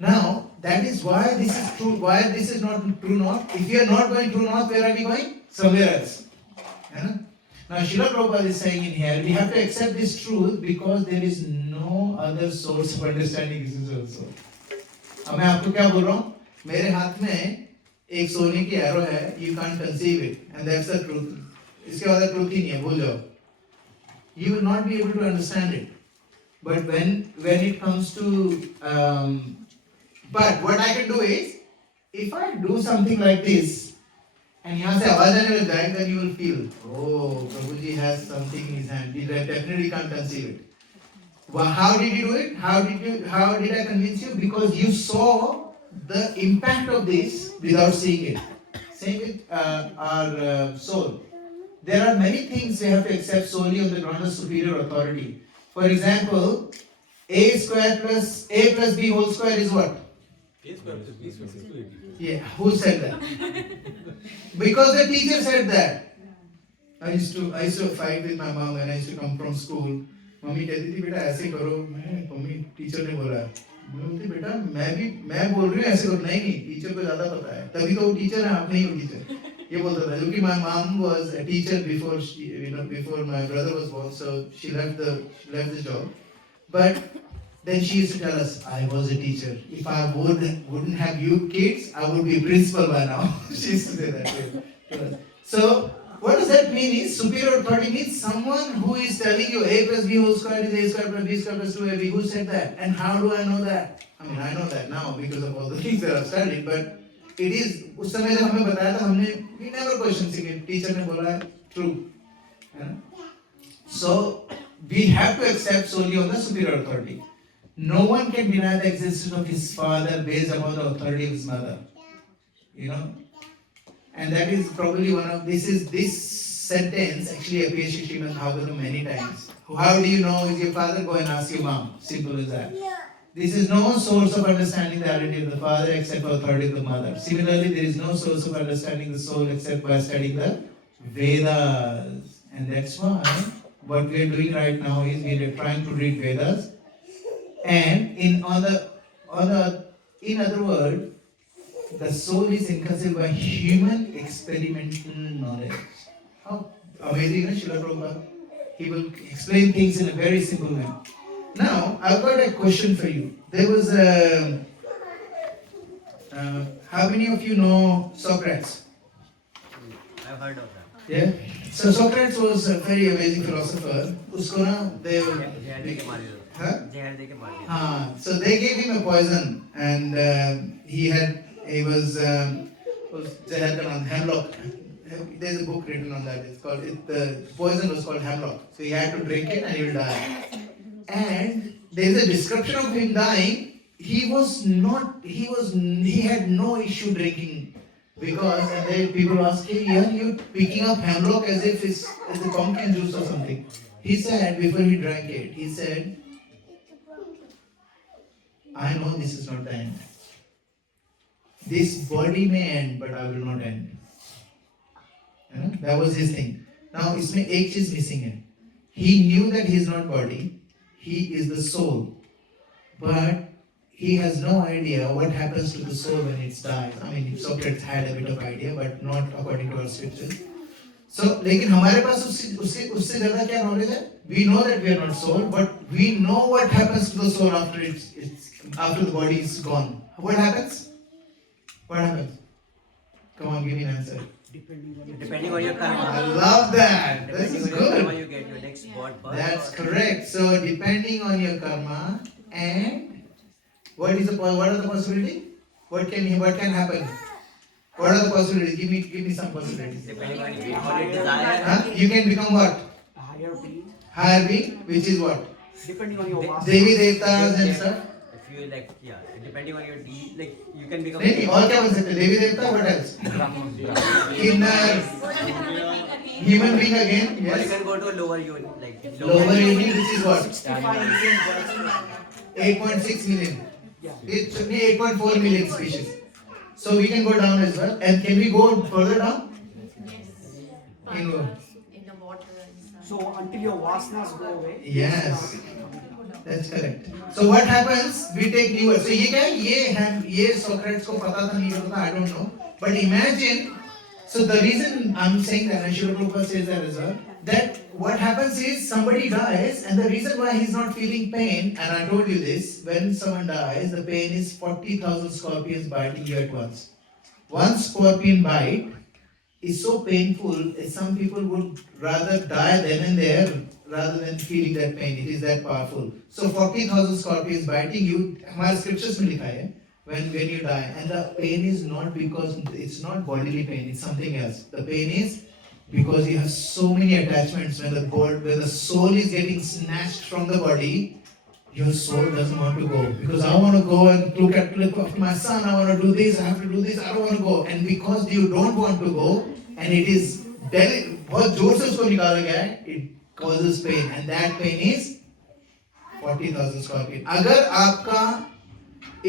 Now that is why this is true. Why this is not true north? If we are not going true north, where are we going? Somewhere else. Yeah? Now Srila Prabhupada is saying in here, we have to accept this truth because there is no other source of understanding this also. अब मैं आपको क्या बोल रहा हूँ? मेरे हाथ में एक सोने की एरो है, you can't conceive it, and that's the truth. इसके बाद truth ही नहीं है, भूल जाओ. You will not be able to understand it. But when it comes to, but what I can do is, if I do something like this, and यहाँ से आवाज आने लग जाए, then you will feel, oh, Prabhuji has something in his hand. He definitely can't conceive it. Well, how did you do it? How did I convince you? Because you saw the impact of this without seeing it. Same with our soul. There are many things we have to accept solely on the ground of superior authority. For example, a square plus a plus b whole square is what? A square plus B square is 2AB. Yeah, who said that? Because the teacher said that. I used to fight with my mom when I used to come from school. Mummy कहती थी बेटा ऐसे करो, mummy teacher ने बोला, मैं बोलती बेटा मैं बोल रही हूँ ऐसे करो, नहीं टीचर को ज्यादा पता है, तभी तो वो टीचर है, आप नहीं हो टीचर, ये बोलता था, क्योंकि my mom was a teacher before my brother was born, so she left the job, but then she used to tell us, I was a teacher, if I wouldn't have you kids, I would be principal by now. She used to say that to us. So what does that mean is, superior authority means someone who is telling you a plus b whole square is a square plus b square plus 2ab. Who said that? And how do I know that? I mean, I know that now because of all the things that I've studied, but it is, उस समय जब हमें बताया था हमने, we never questioned it. Teacher ने बोला है, true. So we have to accept solely on the superior authority. No one can deny the existence of his father based upon the authority of his mother. You know? And that is probably this sentence actually appears in Srimad Bhagavatam many times. How do you know is your father? Go and ask your mom. Simple as that. This is no source of understanding the identity of the father except for authority of the mother. Similarly, there is no source of understanding the soul except by studying the Vedas. And that's why what we are doing right now is we are trying to read Vedas. And in other words, the soul is encompassed by human experimental knowledge. How amazing, is Srila Prabhupada? He will explain things in a very simple way. Now, I've got a question for you. There was a... how many of you know Socrates? I've heard of that. Yeah? So Socrates was a very amazing philosopher. Usko na, they... Huh? So they gave him a poison, and he was on hemlock. There's a book written on that. It's called the poison was called hemlock. So he had to drink it and he will die. And there's a description of him dying. He had no issue drinking because and then people ask him, you're picking up hemlock as if it's a pumpkin juice or something. He said before he drank it, he said, I know this is not the end. This body may end, but I will not end. That was his thing. Now, इसमें एक चीज missing है. He knew that he is not body. He is the soul. But he has no idea what happens to the soul when it dies. I mean, Socrates had a bit of idea, but not according to our scriptures. So, लेकिन हमारे पास उससे ज़्यादा क्या knowledge है? We know that we are not soul, but we know what happens to the soul after after the body is gone. What happens? What happens? Come on, give me an answer. Depending on your karma. I love that. This is Depending on your karma, good. you get your next birth. That's correct. So depending on your karma and what are the possibility? What can happen? What are the possibilities? Give me some possibilities. Depending on your desire. Huh? You can become what? A higher being, Higher being, which is what? depending on your vasana. Devi Devtas and stuff. If you like, yeah, depending on your deed, like you can become. नहीं और क्या बोल सकते देवी देवता what else inner human being again Or you yes can go to a lower unit, like lower unit which is what 65 million birds. 8.6 million Yeah. it's 8.4 million species so we can go down as well and can we go further down in In the water and sun. So until your vasanas go away. yes that's correct so what happens we take new so ये क्या है ये Socrates को पता था नहीं पता I don't know but imagine so the reason I'm saying that and Srila Prabhupada says that as well that what happens is somebody dies and the reason why he's not feeling pain and I told you this when someone dies the pain is 40,000 scorpions biting you at once one scorpion bite is so painful some people would rather die then and there rather than feeling that pain it is that powerful so 40,000 scorpions biting you हमारे scriptures में लिखा है when you die and the pain is not because it's not bodily pain it's something else the pain is because you have so many attachments when the soul is getting snatched from the body your soul doesn't want to go because I want to go and look after my son I want to do this I have to do this I don't want to go and because you don't want to go and it is बहुत जोर से उसको निकाला गया है it causes pain and that pain is 40,000 scorpion अगर आपका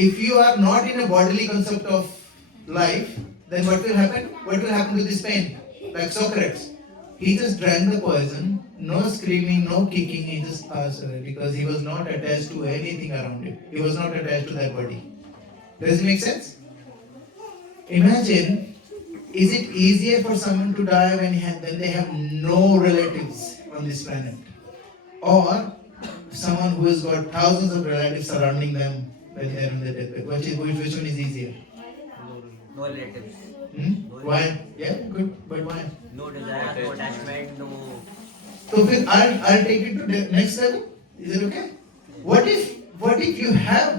if you are not in a bodily concept of life then what will happen to this pain like Socrates he just drank the poison no screaming no kicking he just passed away because he was not attached to anything around it he was not attached to that body does it make sense imagine is it easier for someone to die when they have no relatives on this planet or someone who has got thousands of relatives surrounding them when they are on their deathbed which one is easier no relatives. why yeah good but why No desire, no attachment, no. so फिर I'll take it to the next level is it okay what if you have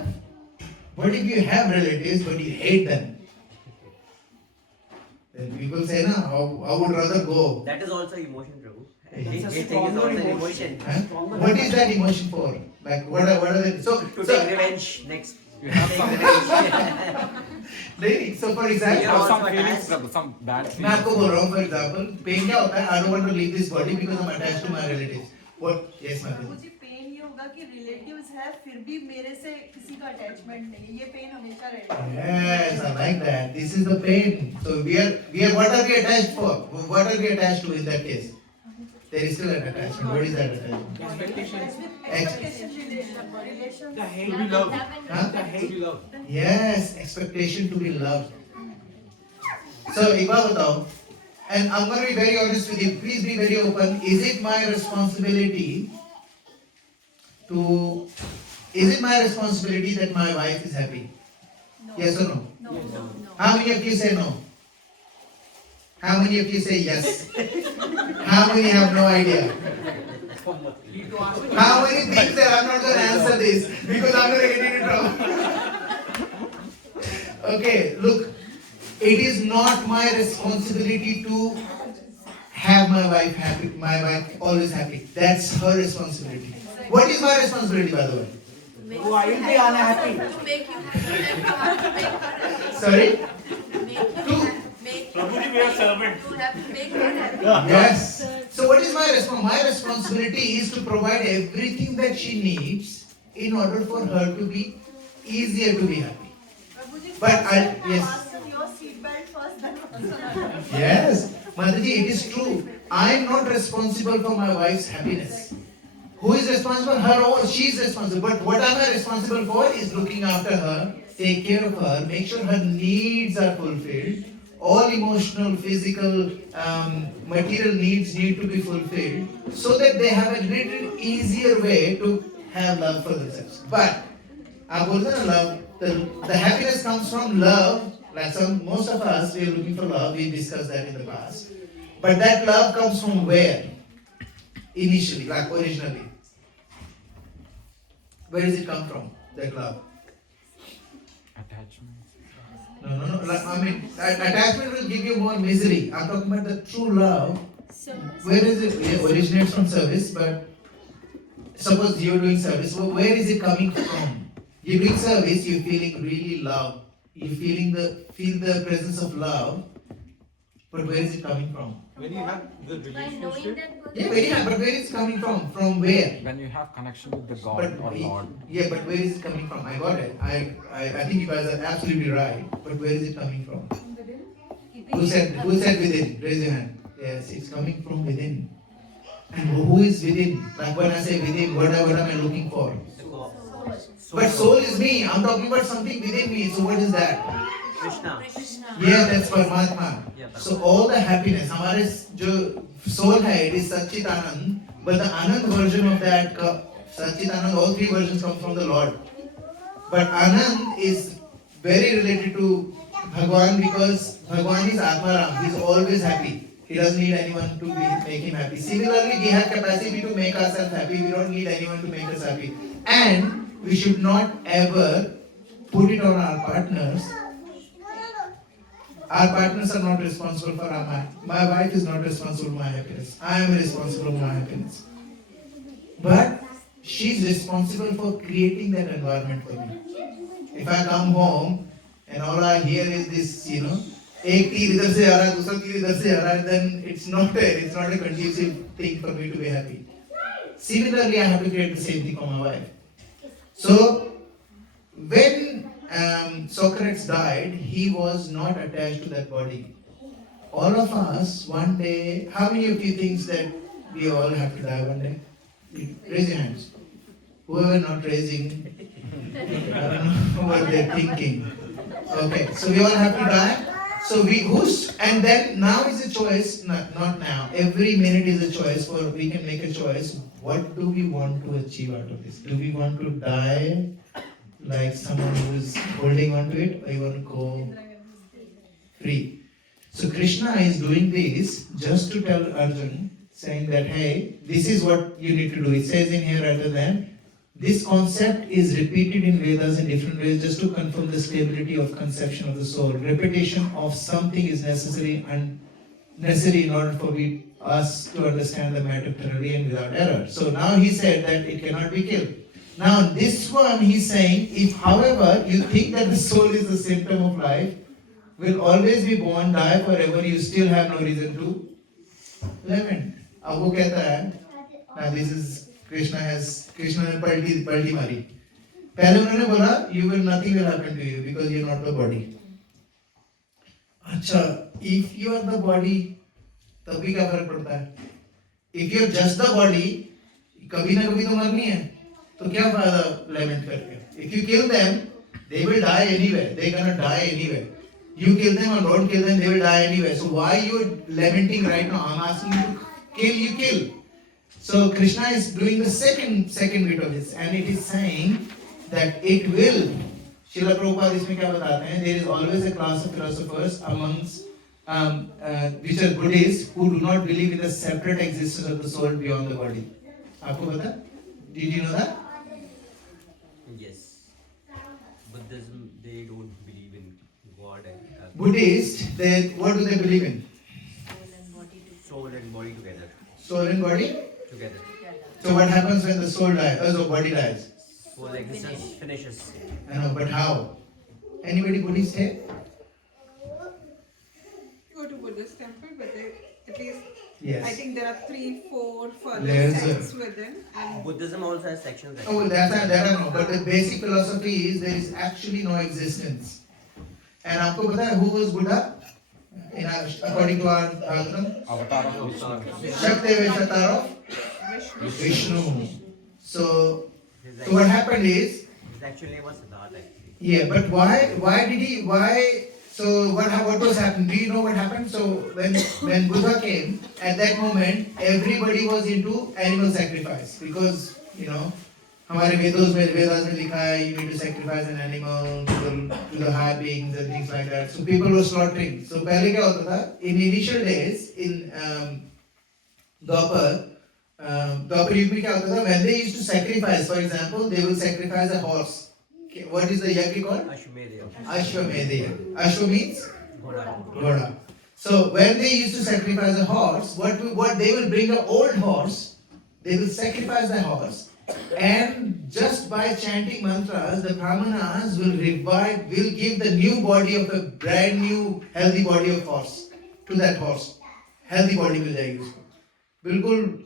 relatives but you hate them then people say na I would rather go That is also emotion, Prabhu. That's a Hating is stronger also an emotion. emotion. huh? what is that emotion for like what are they To take revenge next. You have some नहीं so for You example are some also feelings, attached. Prabhu, some bad मैं आपको feelings. बोल रहा हूँ for example pain क्या होता है I don't want to leave this body because I'm attached to my relatives what yes my मुझे pen ये होगा कि रिलेटिव्स है फिर भी मेरे से किसी का अटैचमेंट नहीं है ये पेन हमेशा रहेगा yes I like that this is the pain so we are what are we attached for what are we attached to in that case there is still an attachment what is that attachment expectation relation The hate. To be loved. huh? The To hate. be loved. yes expectation to be loved so एक बात बताओ and I'm going to be very honest with you please be very open is it my responsibility that my wife is happy yes or no how many of you say no how many of you say yes how many have no idea how many think that I'm not going to answer this because I'm going to get into trouble okay look it is not my responsibility to have my wife happy my wife always happy that's her responsibility what is my responsibility by the way Why will be unhappy? To make you happy, you have to make her happy. sorry Make you happy. You have to make her happy. yes so what is my responsibility is to provide everything that she needs in order for her to be easier to be happy but yes your seat belt first then yes Mataji it is true I am not responsible for my wife's happiness who is responsible her own she is responsible but what am I responsible for is looking after her take care of her make sure her needs are fulfilled all emotional physical material needs need to be fulfilled so that they have a little easier way to have love for themselves but I बोलते ना love the happiness comes from love like most of us we are looking for love we discussed that in the past but that love comes from where initially like originally where does it come from that love Attachment. No. I mean, attachment will give you more misery. I'm talking about the true love. Service. Where is it? It originates from service, but suppose you're doing service. Well, where is it coming from? You're doing service. You're feeling really love. You're feel the presence of love. But where is it coming from? When you have the By knowing relationship, that person. Yeah, very hard. But where is it coming from? From where? When you have connection with the God But or Lord. yeah, but where is it coming from? I got it. I think you guys are absolutely right. But where is it coming from? Who said within? Raise your hand. Yes, it's coming from within. And who is within? Like when I say within, what am I looking for? But soul is me. I'm talking about something within me. So what is that? Krishna. Yeah, that's Paramatma. Yeah, So all the happiness, हमारे जो soul है, it is Satchit Anand. But the Anand version of that, Satchit Anand, all three versions come from the Lord. But Anand is very related to Bhagwan because Bhagwan is Atmaram. He's always happy. He doesn't need anyone to make him happy. Similarly, we have capacity to make ourselves happy. We don't need anyone to make us happy. And we should not ever put it on our partners. Our partners are not responsible for our my wife is not responsible for my happiness. I am responsible for my happiness. But she's responsible for creating that environment for me. If I come home and all I hear is this, एक तीर इधर से आ रहा है, दूसरा तीर इधर से आ रहा है, then it's not a conducive thing for me to be happy. Similarly, I have to create the same thing for my wife. So, when Socrates died, he was not attached to that body. All of us, one day, how many of you think that we all have to die one day? Raise your hands. Whoever not raising, I don't know what they're thinking. Okay, so we all have to die. So and then now is a choice, not now. Every minute is a choice we can make a choice. What do we want to achieve out of this? Do we want to die like someone who is holding on to it, or you want to go free? So Krishna is doing this just to tell Arjun, saying that, hey, this is what you need to do. It says in here rather than, this concept is repeated in Vedas in different ways just to confirm the stability of conception of the soul. Repetition of something is necessary in order for us to understand the matter thoroughly and without error. So now he said that it cannot be killed. Now this one he's saying, if however you think that the soul is the symptom of life, will always be born, die forever, you still have no reason to lament. अब वो कहता है, now this is Krishna ने पलटी मारी. पहले उन्होंने बोला, nothing will happen to you because you're not the body. अच्छा, if you are the body, तब भी क्या फर्क पड़ता है? If you're just the body, कभी ना कभी तो मरनी है, तो क्या फायदा lament करके? If you kill them, they will die anyway. They're gonna die anyway. You kill them or don't kill them, they will die anyway. So why you're lamenting right now? I'm asking you to kill, you kill. So Krishna is doing the second bit of this, and it is saying that it will. Srila Prabhupada इसमें क्या बताते हैं? There is always a class of philosophers amongst which are Buddhists who do not believe in the separate existence of the soul beyond the body. आपको पता? Did you know that? Yes. Buddhism, they don't believe in God and Buddhists, what do they believe in? soul and body together. Soul and body Together. So what happens when the soul dies? The body dies. Soul existence finishes. I know, but how? Anybody Buddhist here? Go to Buddhist temple, but at least Yes. I think there are 3-4 further There's sects within. And Buddhism also has sections. Oh, that I know. But the basic philosophy is there is actually no existence. And आपको पता है who was Buddha? According to our Bhagavatam, Avatar of Vishnu. Shakti Avatar of Vishnu. So what happened is, His actual name was Siddhartha actually. yeah, but why? So what was happening? Do you know what happened? So when Buddha came, at that moment everybody was into animal sacrifice because हमारे वेदास में लिखा है you need to sacrifice an animal to the high beings and things like that. So people were slaughtering. So पहले क्या होता था? In initial days in Dwapar युग में क्या होता था? When they used to sacrifice, for example, they will sacrifice a horse. what is the yajna called? Ashwamedha. Ashwamedha. Ashwa means Ghoda. Ghoda. So when they used to sacrifice a horse, what they will bring an old horse, they will sacrifice the horse, and just by chanting mantras, the brahmanas will give the new body of a brand new healthy body of horse to that horse. Healthy body मिल जाएगी उसको. बिल्कुल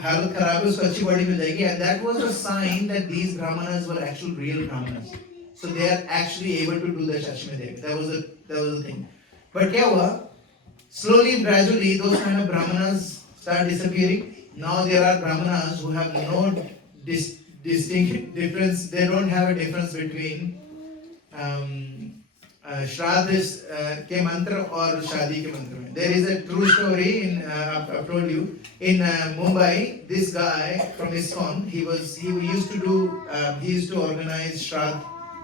हालत खराब है उसको अच्छी body मिल जाएगी, and that was a sign that these brahmanas were actual real brahmanas. So they are actually able to do the Ashwamedha. That was the thing. But क्या हुआ? Slowly and gradually those kind of brahmanas start disappearing. Now there are brahmanas who have no distinct difference. They don't have a difference between श्राद्ध के मंत्र और शादी के मंत्र में. There is a true story in I've told you in Mumbai. This guy from ISKCON, he used to organize shraddh.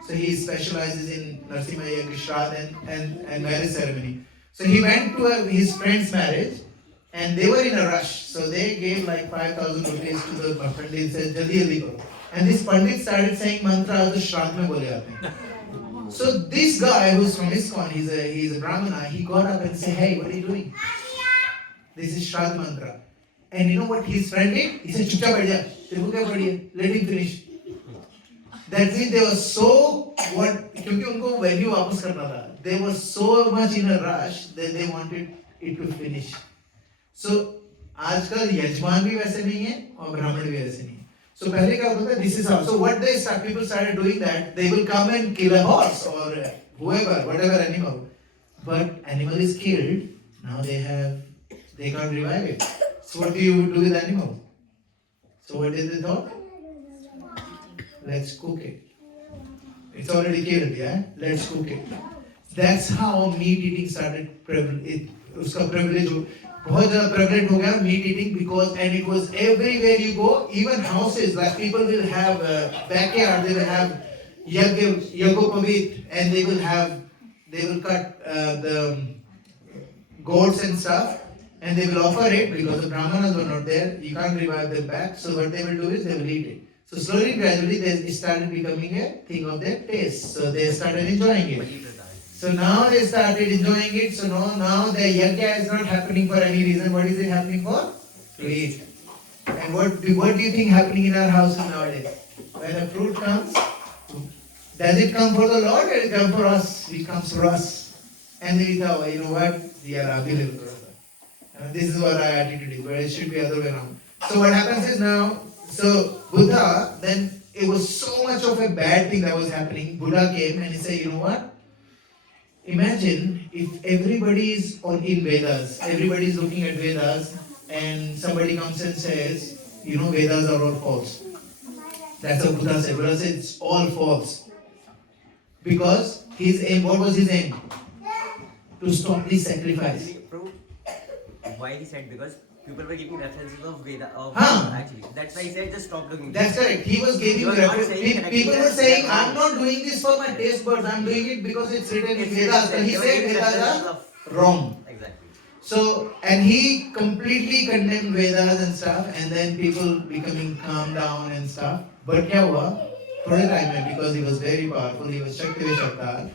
So he specializes in Narasimha Yagya, shraddh and marriage ceremony. So he went to his friend's marriage, and they were in a rush. So they gave like 5,000 rupees to the pandit, said jaldi jaldi karo. And this pandit started saying mantra to shraddh mein bole aate hain. So this guy who's from ISKCON, he's a brahmana, he got up and said, hey, what are you doing? This is shraddh mantra. And you know what his friend did? He said, chupcha baith ja, tere ko kya padi hai? Let him finish. That means they were so क्योंकि उनको value वापस करना था. They were so much in a rush that they wanted it to finish. So आजकल यजमान भी वैसे नहीं है और ब्राह्मण भी वैसे नहीं है. So पहले क्या होता था? This is how. So what people started doing that they will come and kill a horse or whoever, whatever animal. But animal is killed. Now they can't revive it. So what do you do with animal? So what did they thought? Let's cook it. It's already killed, yeah? Let's cook it. That's how meat eating started. उसका privilege बहुत ज़्यादा prevalent हो गया meat eating because and it was everywhere you go, even houses like people will have backyard, they will have yagopavit and they will cut the goats and stuff and they will offer it because the brahmanas were not there. You can't revive them back. So what they will do is they will eat it. So slowly, gradually, it started becoming a thing of their taste. So they started enjoying it. So now they started enjoying it. So now the yajna is not happening for any reason. What is it happening for? To eat. And what do you think happening in our houses nowadays? When a fruit comes, does it come for the Lord or it come for us? It comes for us. And then you know what? We are available. This is what our attitude is. But it should be other way around. So what happens is now. So Buddha, then it was so much of a bad thing that was happening. Buddha came and he said, you know what? Imagine if everybody is in Vedas, everybody is looking at Vedas and somebody comes and says, you know, Vedas are all false. That's what Buddha said. Buddha said it's all false. Because his aim, what was his aim? To stop this sacrifice. Why he said because people were giving references of Veda actually. That's why he said just stop looking. That's correct. He was giving references. People were saying, I'm not doing this for my taste buds. I'm doing it because it's written in Vedas. But he said Vedas are wrong. Exactly. So, and he completely condemned Vedas and stuff, and then people becoming calm down and stuff. But क्या हुआ? थोड़े time में because he was very powerful, he was Shaktivesh Avatar,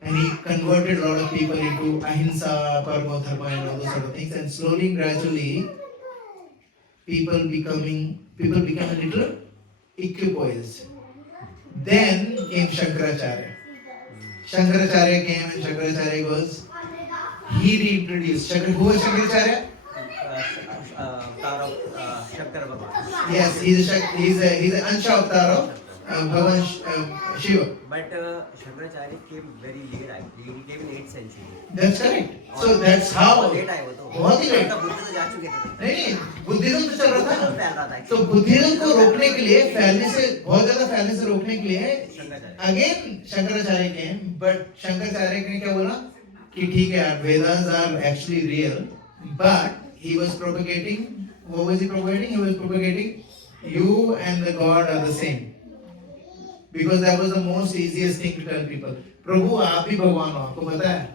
and he converted a lot of people into ahimsa, paramo dharma, and all those sort of things. And slowly, gradually, people became a little equipoised. Then came Shankaracharya. Shankaracharya came, and Shankaracharya goes. He reintroduced. Who was Shankaracharya? Avatar of Shankara Bhagavan. Yes, he's an Ansha avatar of Bhagavan Shiva. But Shankaracharya came very late. He came in 8th century. That's correct. So that's how. Late आए वो तो. बहुत ही late. Buddha तो जा चुके थे. नहीं, Buddhism तो चल रहा फैल था. रहा था. तो बुद्धिज्म को रोकने के लिए बहुत ज़्यादा फैलने से रोकने के लिए again Shankaracharya came, but Shankaracharya ने क्या बोला कि ठीक है यार, Vedas are actually real, but he was propagating. What was he propagating? He was propagating you and the God are the same. Because that was the most easiest thing to tell people. प्रभु आप ही भगवान हो, आपको पता है?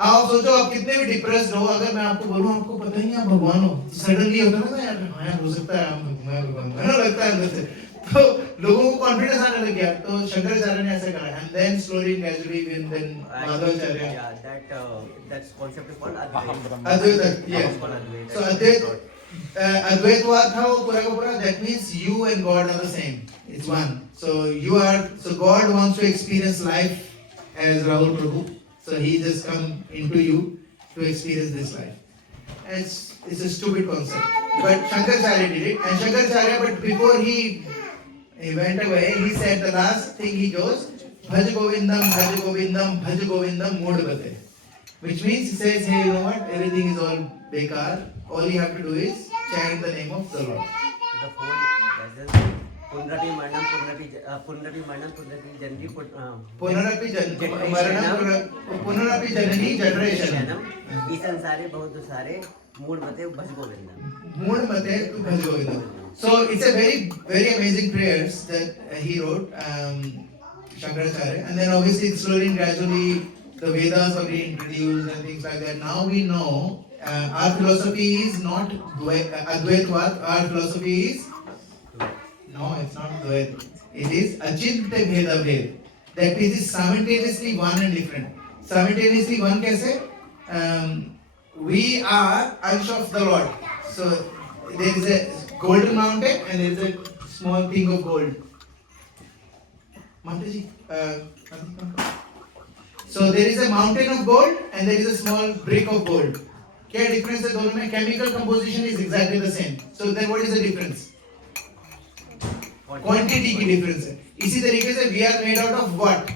आप सोचो आप कितने भी डिप्रेस्ड हो, अगर मैं आपको बोलूं आपको पता ही आप भगवान हो, सडनली होता है ना यार, हाँ हो सकता है मैं भगवान हूं, लगता है अंदर से. तो लोगों को कॉन्फिडेंस आने लग गया, तो शंकराचार्य ने ऐसा करा, and then slowly and gradually then Madhavacharya. Yeah, that's concept is called Aham Advaita. Brahma. Advaita, yes. It's called Advaita. So Advaitwad था वो पूरा का पूरा, that means you and God are the same. It's one. So God wants to experience life as Rahul Prabhu. So he just come into you to experience this life. And it's a stupid concept. But Shankaracharya did it. And Shankaracharya, but before he went away, he said the last thing he goes, Bhaj Govindam, Bhaj Govindam, Bhaj Govindam, Modbate. Which means he says, hey, you know what? Everything is all bekar. All you have to do is chant the name of the Lord. The whole Punrati Marnam, Punrati Marnam, Punrati Janani, Punarapi Janani generation. ई संसारे बहुत सारे mood मते भज Govind. Mood Mate to Bhaj Govindam. So it's a very, very amazing prayers that he wrote, Shankaracharya. And then obviously slowly and gradually the Vedas were being introduced and things like that. Now we know our philosophy is not Advaitwad, our philosophy is, no, it's not Dvaita. It is Achintya Bheda Bhed. That means it's simultaneously one and different. Simultaneously one kaise? We are Ansh of the Lord. So there is a golden mountain and there is a small thing of gold. Mataji, so there is a mountain of gold and there is a small brick of gold. क्या difference है दोनों में? Chemical composition is exactly the same. So then what is the difference? Quantity की difference है. इसी तरीके से we are made out of what?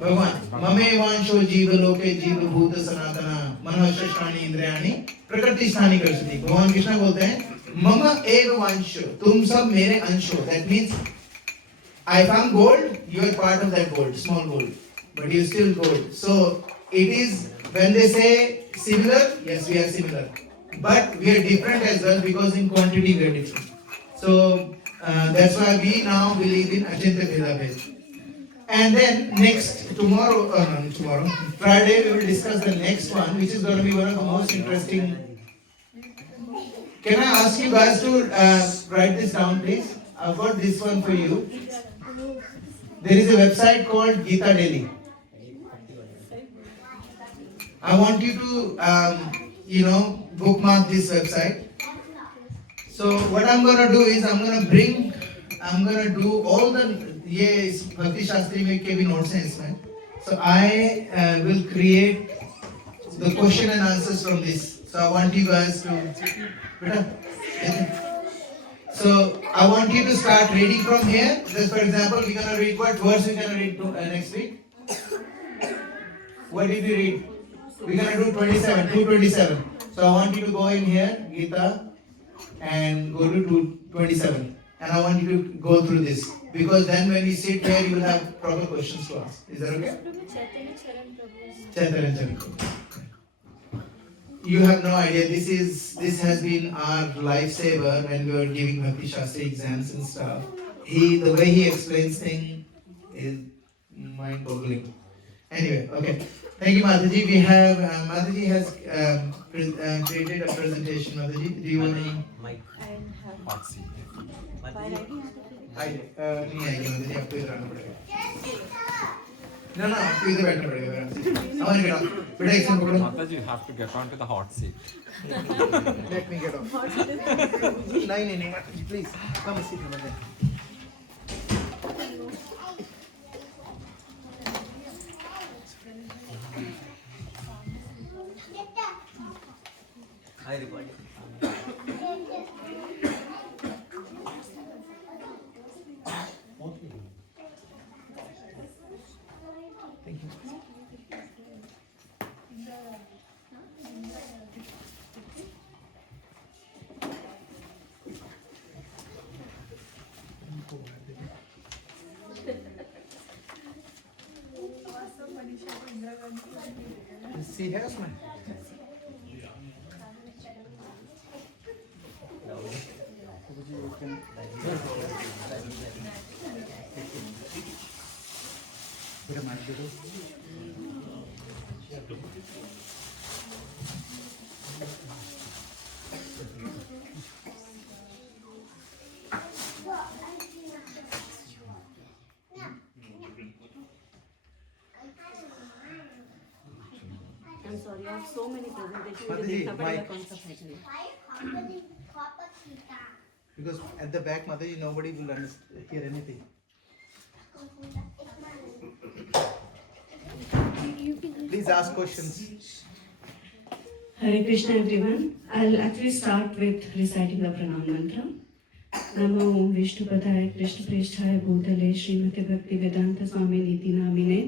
भगवान. ममे वांशो जीव लोके जीव भूत सनातना मनोषष्ठानि इंद्रियाणि प्रकृति स्थानि कर्षति. भगवान कृष्ण बोलते हैं मम एव वांशो, तुम सब मेरे अंश हो. That means I found gold, you are part of that gold, small gold, but you still gold. So it is when they say similar, yes, we are similar, but we are different as well because in quantity we are different. So that's why we now believe in Achintya Bheda Bhed. And then tomorrow, Friday, we will discuss the next one, which is going to be one of the most interesting. Can I ask you guys to write this down, please? I've got this one for you. There is a website called Gita Daily. I want you to, bookmark this website. So what I'm going to do is I'm going to do all the, ये भक्ति शास्त्री में के भी notes हैं इसमें. So I will create the question and answers from this. So I want you guys to, so I want you to start reading from here. Just for example, we're going to read what verse we're going to read next week. What did we read? We're going to do 227. So I want you to go in here, Gita, and go to 227. And I want you to go through this. Because then when we sit here, you will have proper questions to ask. Is that okay? Chaitanya Charan Prabhu. You have no idea. This has been our lifesaver when we were giving Bhakti Shastri exams and stuff. The way he explains things is mind-boggling. Anyway, okay. Thank you, Mataji. We have Mataji has created a presentation. Mataji, do you want to? Mike. Hot seat. नहीं आएगी मताजी, आपको इधर आना पड़ेगा. No, आपको इधर बैठना पड़ेगा. हमारे बेटा एक सेकंड पकड़ो. Mataji, you have to get onto the hot seat. Let me get off. नहीं, Mataji, please come and sit over there. I record. Thank you. See here, man. have so many presentations. Mataji, मुझे देखना पड़ेगा mic. कौन सा final Because at the back, Mataji, nobody will hear anything. Please ask questions. Hare Krishna everyone. I'll actually start with reciting the pranam mantra. Namo Vishnupadaye Krishnapreshthaya Bhutale Srimate Bhakti Vedanta Swami Niti Namine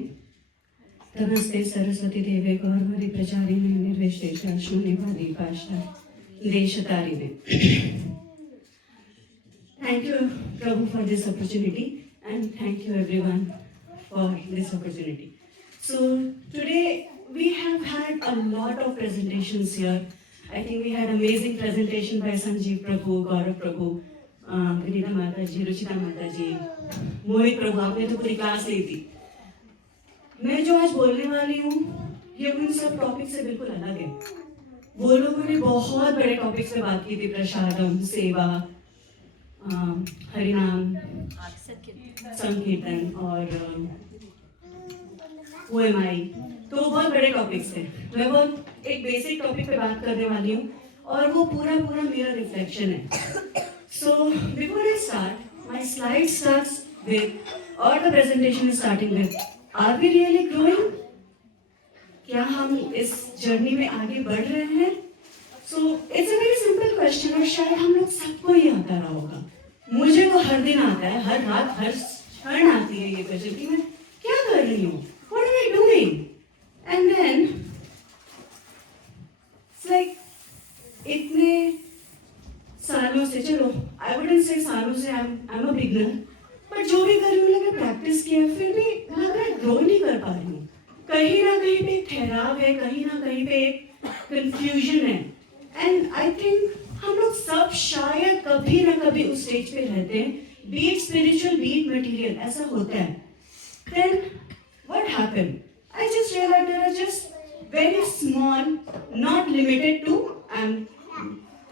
Namaste Saraswati Deve Gaurvari Pracharine Nirvishesha Shunivadi Pasha Deshatarine. Thank you Prabhu for this opportunity and thank you everyone for this opportunity. So today we have had a lot of presentations here. I think we had amazing presentation by Sanjeev Prabhu, Gaurav Prabhu, Vinita Mataji, Ruchita Mataji, Mohit Prabhu. आपने तो पूरी class ली थी. मैं जो आज बोलने वाली हूँ ये उन सब टॉपिक से बिल्कुल अलग है. वो लोगों ने बहुत बड़े टॉपिक से बात की थी, प्रसादम, सेवा, हरिनाम, संकीर्तन और OMI. तो वो बहुत बड़े टॉपिक्स थे. मैं बहुत एक बेसिक टॉपिक पे बात करने वाली हूँ और वो पूरा मेरा रिफ्लेक्शन है. So before I start, my slide starts with, or the presentation is starting with, are we really growing? क्या हम इस जर्नी में आगे बढ़ रहे हैं? So it's a very simple question और शायद हम लोग सबको ही आता रहा होगा. मुझे तो हर दिन आता है, हर रात, हर क्षण आती है ये क्वेश्चन कि मैं क्या कर रही हूँ? What am I doing? And then it's like इतने सालों से, चलो I wouldn't say सालों से, I'm a beginner, but जो भी कर रही हूँ लगा प्रैक्टिस किया फिर भी लग रहा है ग्रो नहीं कर पा रही हूँ. कहीं ना कहीं पे एक ठहराव है, कहीं ना कहीं पे एक कंफ्यूजन है. एंड आई थिंक हम लोग सब शायद कभी ना कभी उस स्टेज पे रहते हैं, बीट स्पिरिचुअल बीट मटेरियल, ऐसा होता है. Then what happened? I just realise there are just very small, not limited to, I am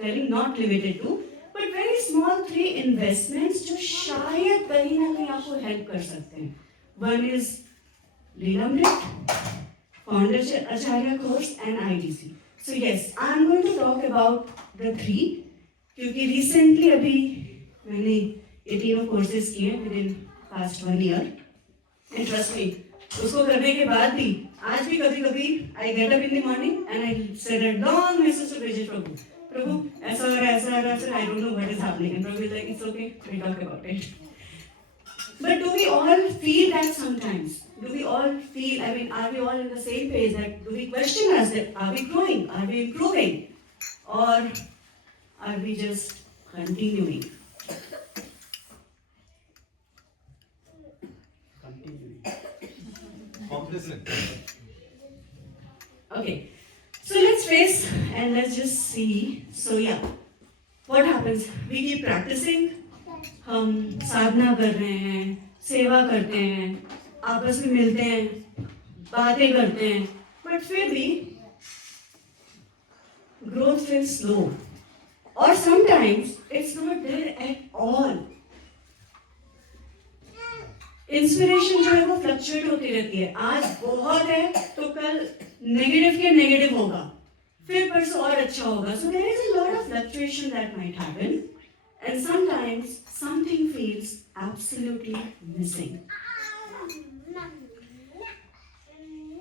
telling not limited to, but very small 3 investments जो शायद कहीं ना कहीं आपको हेल्प कर सकते हैं. One is Leelamrit, Founder Acharya course and IDC. So yes, I am going to talk about the 3 क्योंकि recently अभी मैंने 18 courses किए within past 1 year. And trust me, उसको करने के बाद भी आज भी कभी-कभी I get up in the morning and I send a long message to Bridget Prabhu. Prabhu, ऐसा हो रहा है, I don't know what is happening. And Prabhu is like, it's okay, we'll talk about it. But do we all feel that sometimes? Do we all feel, I mean, are we all in the same page that, do we question us that, are we growing, are we improving? Or are we just continuing? Complacent. Okay, so let's face and let's just see. So yeah, what happens? We keep practicing. हम साधना कर रहे हैं, सेवा करते हैं, आपस में मिलते हैं, बातें करते हैं, बट फिर भी growth feels slow, or sometimes it's not there at all. Inspiration जो है वो फ्लक्चुएट होती रहती है. आज बहुत है तो कल नेगेटिव के नेगेटिव होगा, फिर परसों और अच्छा होगा. So there is a lot of fluctuation that might happen. And sometimes something feels absolutely missing.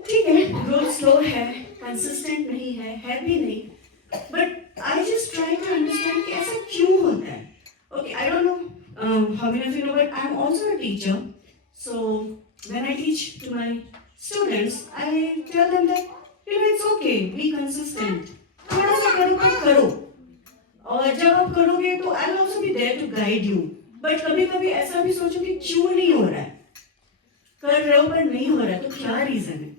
ठीक है, growth slow है, consistent नहीं है भी नहीं. But I just try to understand कि ऐसा क्यों होता है. Okay, I don't know how many of you know, but I'm also a teacher. So when I teach to my students, I tell them that it's okay, be consistent. थोड़ा सा करो तो करो. और जब आप करोगे तो I will also be there to guide you. But कभी-कभी ऐसा भी सोचो कि क्यों नहीं हो रहा है, कर रहे हो पर नहीं हो रहा है, तो क्या रीजन है.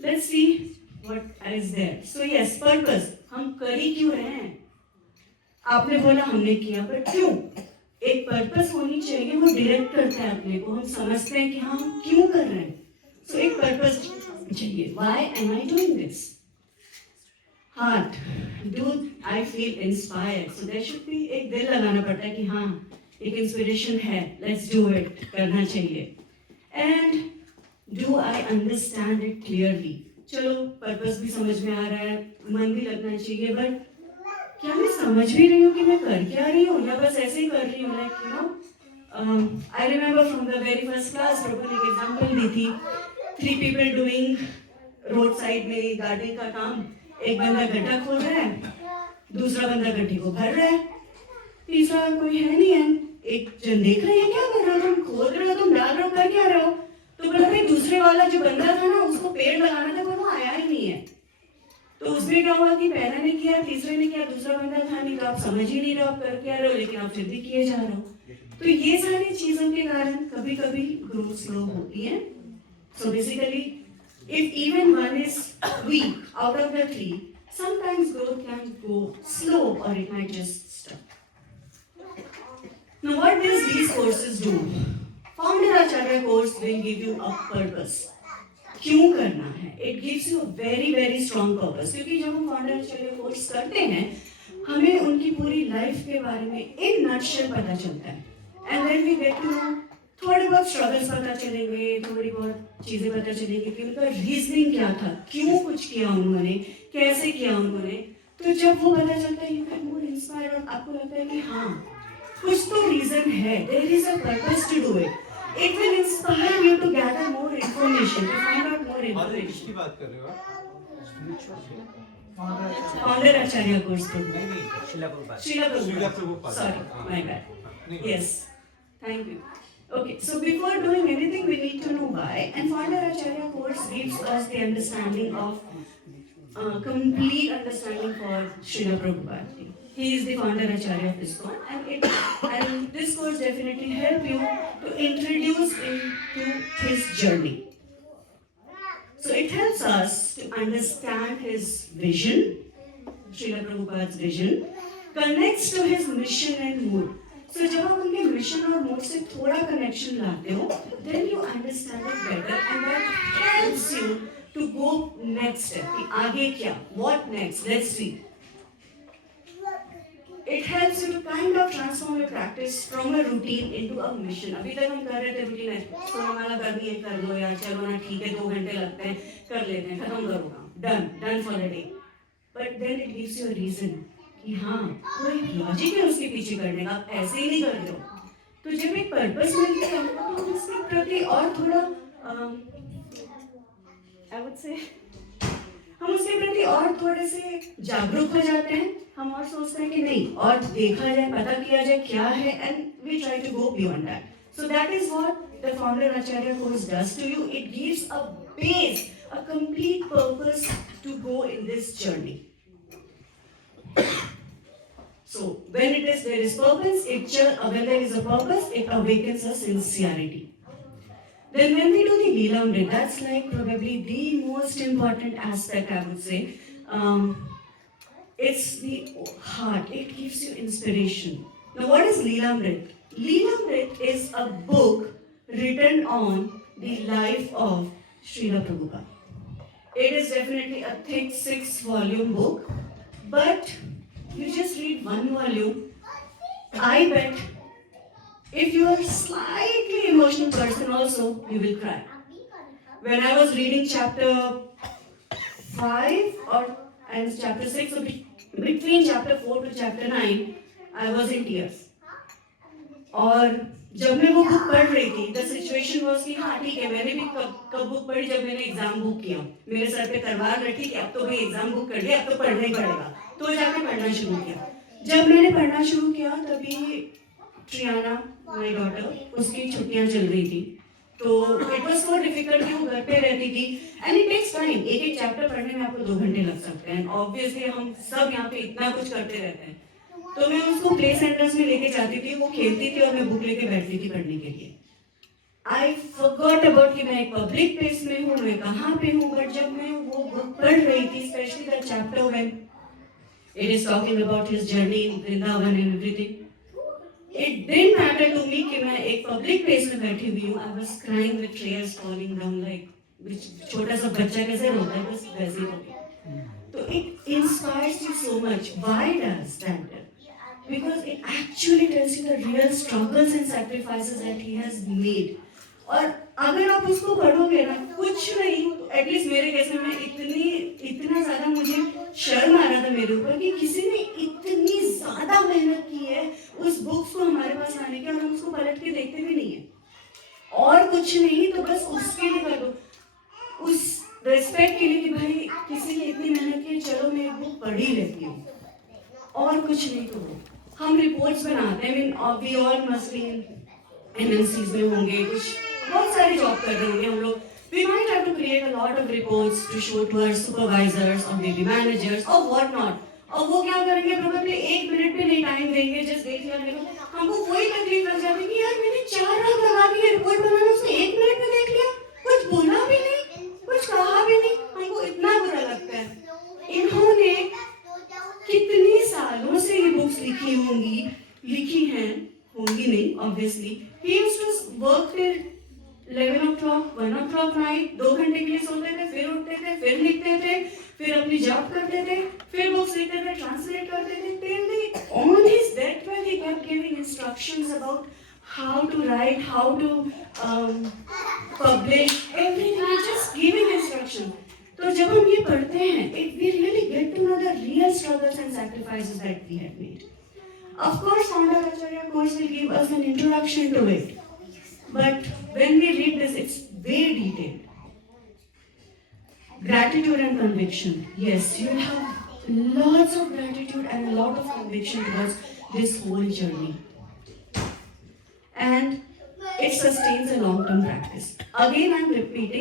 Let's see what is there. So yes, purpose, हम कर ही क्यों रहे हैं. आपने बोला हमने किया, पर क्यों? एक पर्पस होनी चाहिए, वो डायरेक्ट करता है अपने को, हम समझते हैं कि हाँ हम क्यों कर रहे हैं. सो एक पर्पस चाहिए. Why am I doing this. Heart, do I feel inspired. So there should be, एक दिल लगाना पड़ता है कि हाँ एक इंस्पिरेशन है, लेट्स डू इट, करना चाहिए. And do I understand it clearly. चलो पर्पस भी समझ में आ रहा है, मन भी लगना चाहिए, बट क्या मैं समझ भी रही हूँ कि मैं कर क्या रही हूँ, या बस ऐसे ही कर रही हूँ? Like you know, I remember from the very first class Prabhu ने एक एग्जाम्पल दी थी, 3 people डूइंग रोड साइड में गार्डनिंग का काम। एक बंदा गड्ढा खोद रहा है, दूसरा बंदा गड्ढे को भर रहा है, तीसरा कोई है नहीं है। एक जन देख रहे हैं क्या कर रहे हो तुम, खोद रहे हो तुम, डाल रहे हो, कर क्या रहे हो? तो बोला भाई दूसरे वाला जो बंदा था ना, उसको पेड़ लगाना था पर वो आया ही नहीं है। तो उसमें क्या हुआ कि पहला ने किया, तीसरे ने किया, दूसरा बंदा था नहीं, तो आप समझ ही नहीं रहे हो आप कर क्या रहे हो, लेकिन आप फिर भी किए जा रहे हो। तो ये सारी चीजों के कारण कभी कभी ग्रोथ स्लो होती है। So basically if even one is weak out of the 3, sometimes growth can go slow or it might just stop. Now what does these courses do? Founder Acharya course will give you a purpose. क्यों करना है? It gives you a very very strong purpose. क्योंकि जब हम founder acharya course करते हैं, हमें उनकी पूरी लाइफ के बारे में in nutshell पता चलता है। And then we get to know, थोड़े बहुत स्ट्रगल्स पता चलेंगे, थोड़ी बहुत चीजें पता चलेंगी कि उनका रीजनिंग क्या था, क्यों कुछ किया उन्होंने, कैसे किया उन्होंने। तो जब वो पता चलता है, यू गेट मोर इंस्पायर्ड, और आपको लगता है कि हाँ कुछ तो रीजन है, there is a purpose to do it. It will inspire you to gather more information, to find out more information. किसकी बात कर रहे हो आप? फाउंडर आचार्य कोर्स को Srila Prabhupada. Srila Prabhupada. Sorry, my bad. Yes, thank you. Okay, so before doing anything, we need to know why. And Founder Acharya course gives us the understanding of complete understanding for Srila Prabhupada. He is the Founder Acharya of ISKCON, and this course definitely help you to introduce into his journey. So it helps us to understand his vision, Srila Prabhupada's vision, connects to his mission and mood. So जब आप उनके mission और mood से थोड़ा connection लाते हो, then you understand it better, and that helps you to go next step. कि आगे क्या? What next? Let's see. It helps you to kind of transform your practice from a routine into a mission. अभी तक हम कर रहे थे routine है, सोनामाला करनी है कर लो यार, चलो ना ठीक है 2 घंटे लगते हैं कर लेते हैं, खत्म करो काम, done for the day. But then it gives you a reason. कि हाँ कोई लॉजिक है उसके पीछे करने का, आप ऐसे ही नहीं कर रहे हो। तो जब एक पर्पस मिलती है हमको, तो हम उसके प्रति और थोड़ा आई वुड से हम उसके प्रति और थोड़े से जागरूक हो जाते हैं। हम और सोचते हैं कि नहीं और देखा जाए, पता किया जाए क्या है, and we try to go beyond that. So that is what the founder acharya course does to you. It gives a base, a complete purpose to go in this journey. So when there is purpose, when there is a purpose, it awakens a sincerity. Then when we do the Leelamrit, that's like probably the most important aspect, I would say. It's the heart. It gives you inspiration. Now what is Leelamrit? Leelamrit is a book written on the life of Srila Prabhupada. It is definitely a thick 6-volume book, but you just read 1 volume, I bet if you are slightly emotional person also, you will cry. When I was reading chapter 5 and chapter 6, so between chapter 4 to chapter 9, I was in tears. और जब मैं वो book पढ़ रही थी, the situation was कि हाँ ठीक है, मैंने भी कब बुक पढ़ी, जब मैंने एग्जाम बुक किया, मेरे सर पे तलवार रखी कि अब तो भाई एग्जाम बुक कर लिया, अब तो पढ़ना ही पड़ेगा, तो जाके पढ़ना शुरू किया। जब मैंने पढ़ना शुरू किया तभी ट्रियाना माय डॉटर, उसकी छुट्टियां चल रही थी, तो इट वाज सो डिफिकल्ट कि वो घर पे रहती थी, एंड इट टेक्स टाइम। एक चैप्टर पढ़ने में आपको 2 घंटे लग सकते हैं। ऑब्वियसली हम सब यहाँ पे इतना कुछ करते रहते हैं, तो मैं उसको प्ले सेंटर्स में लेके जाती थी, वो खेलती थी और मैं बुक लेके बैठती थी पढ़ने के लिए। आई फॉरगॉट अबाउट कि मैं एक पब्लिक प्लेस में हूँ, मैं कहाँ पे हूँ, बट जब मैं वो बुक पढ़ रही थी, specially the chapter when it is talking about his journey in Vrindavan and everything, it didn't matter to me कि मैं एक पब्लिक प्लेस में बैठी हुई हूँ। I was crying with tears falling down, like छोटा सा बच्चा कैसे रोता है, बस वैसे ही हो गया। तो it inspires you so much. Why does that? Because it actually tells you the real struggles and sacrifices that he has made. और अगर आप उसको पढ़ोगे ना, कुछ नहीं, एटलीस्ट मेरे केस में इतना ज्यादा मुझे शर्म आ रहा था मेरे ऊपर कि किसी ने इतनी ज्यादा मेहनत की है उस बुक्स को हमारे पास लाने की, और हम उसको पलट के देखते भी नहीं है। और कुछ नहीं तो बस उसके लिए कर दो, उस रेस्पेक्ट के लिए कि भाई किसी ने इतनी मेहनत की, चलो मैं एक बुक पढ़ ही लेती हूँ, और कुछ नहीं तो वो। हम रिपोर्ट्स बनाते हैं, we all must be MNCs में होंगे, कुछ बहुत सारे जॉब कर रहे होंगे हम लोग। We might have to create a lot of reports to show to our supervisors or maybe managers or what not. और वो क्या करेंगे, probably 1 मिनट भी नहीं टाइम देंगे, जस्ट देख लिया मेरे को। हमको कोई तकलीफ लग जाती है कि यार मैंने 4 रात लगा दी रिपोर्ट बनाना, उसने 1 मिनट में देख लिया, कुछ बोला भी नहीं, कुछ कहा भी नहीं, हमको इतना बुरा लगता है। इन्होंने कितने सालों से ये बुक्स लिखी हैं, होंगी नहीं obviously. He used to work till 11 o'clock, 1 o'clock night, 2 घंटे के लिए सोते थे, फिर उठते थे, फिर लिखते थे, फिर अपनी जॉब करते थे, फिर बुक्स लिखते थे, ट्रांसलेट करते थे, till the on his deathbed he kept giving instructions about how to write, how to publish, everything, he just giving instructions. तो जब हम ये पढ़ते हैं, we really get to know the real struggles and sacrifices that we have made. Of course, Founder Acharya course will give us an introduction to it. But when we read this, it's very detailed. Gratitude and conviction. Yes, you will have lots of gratitude and a lot of conviction towards this whole journey. And it sustains a long-term practice. Again, I'm repeating.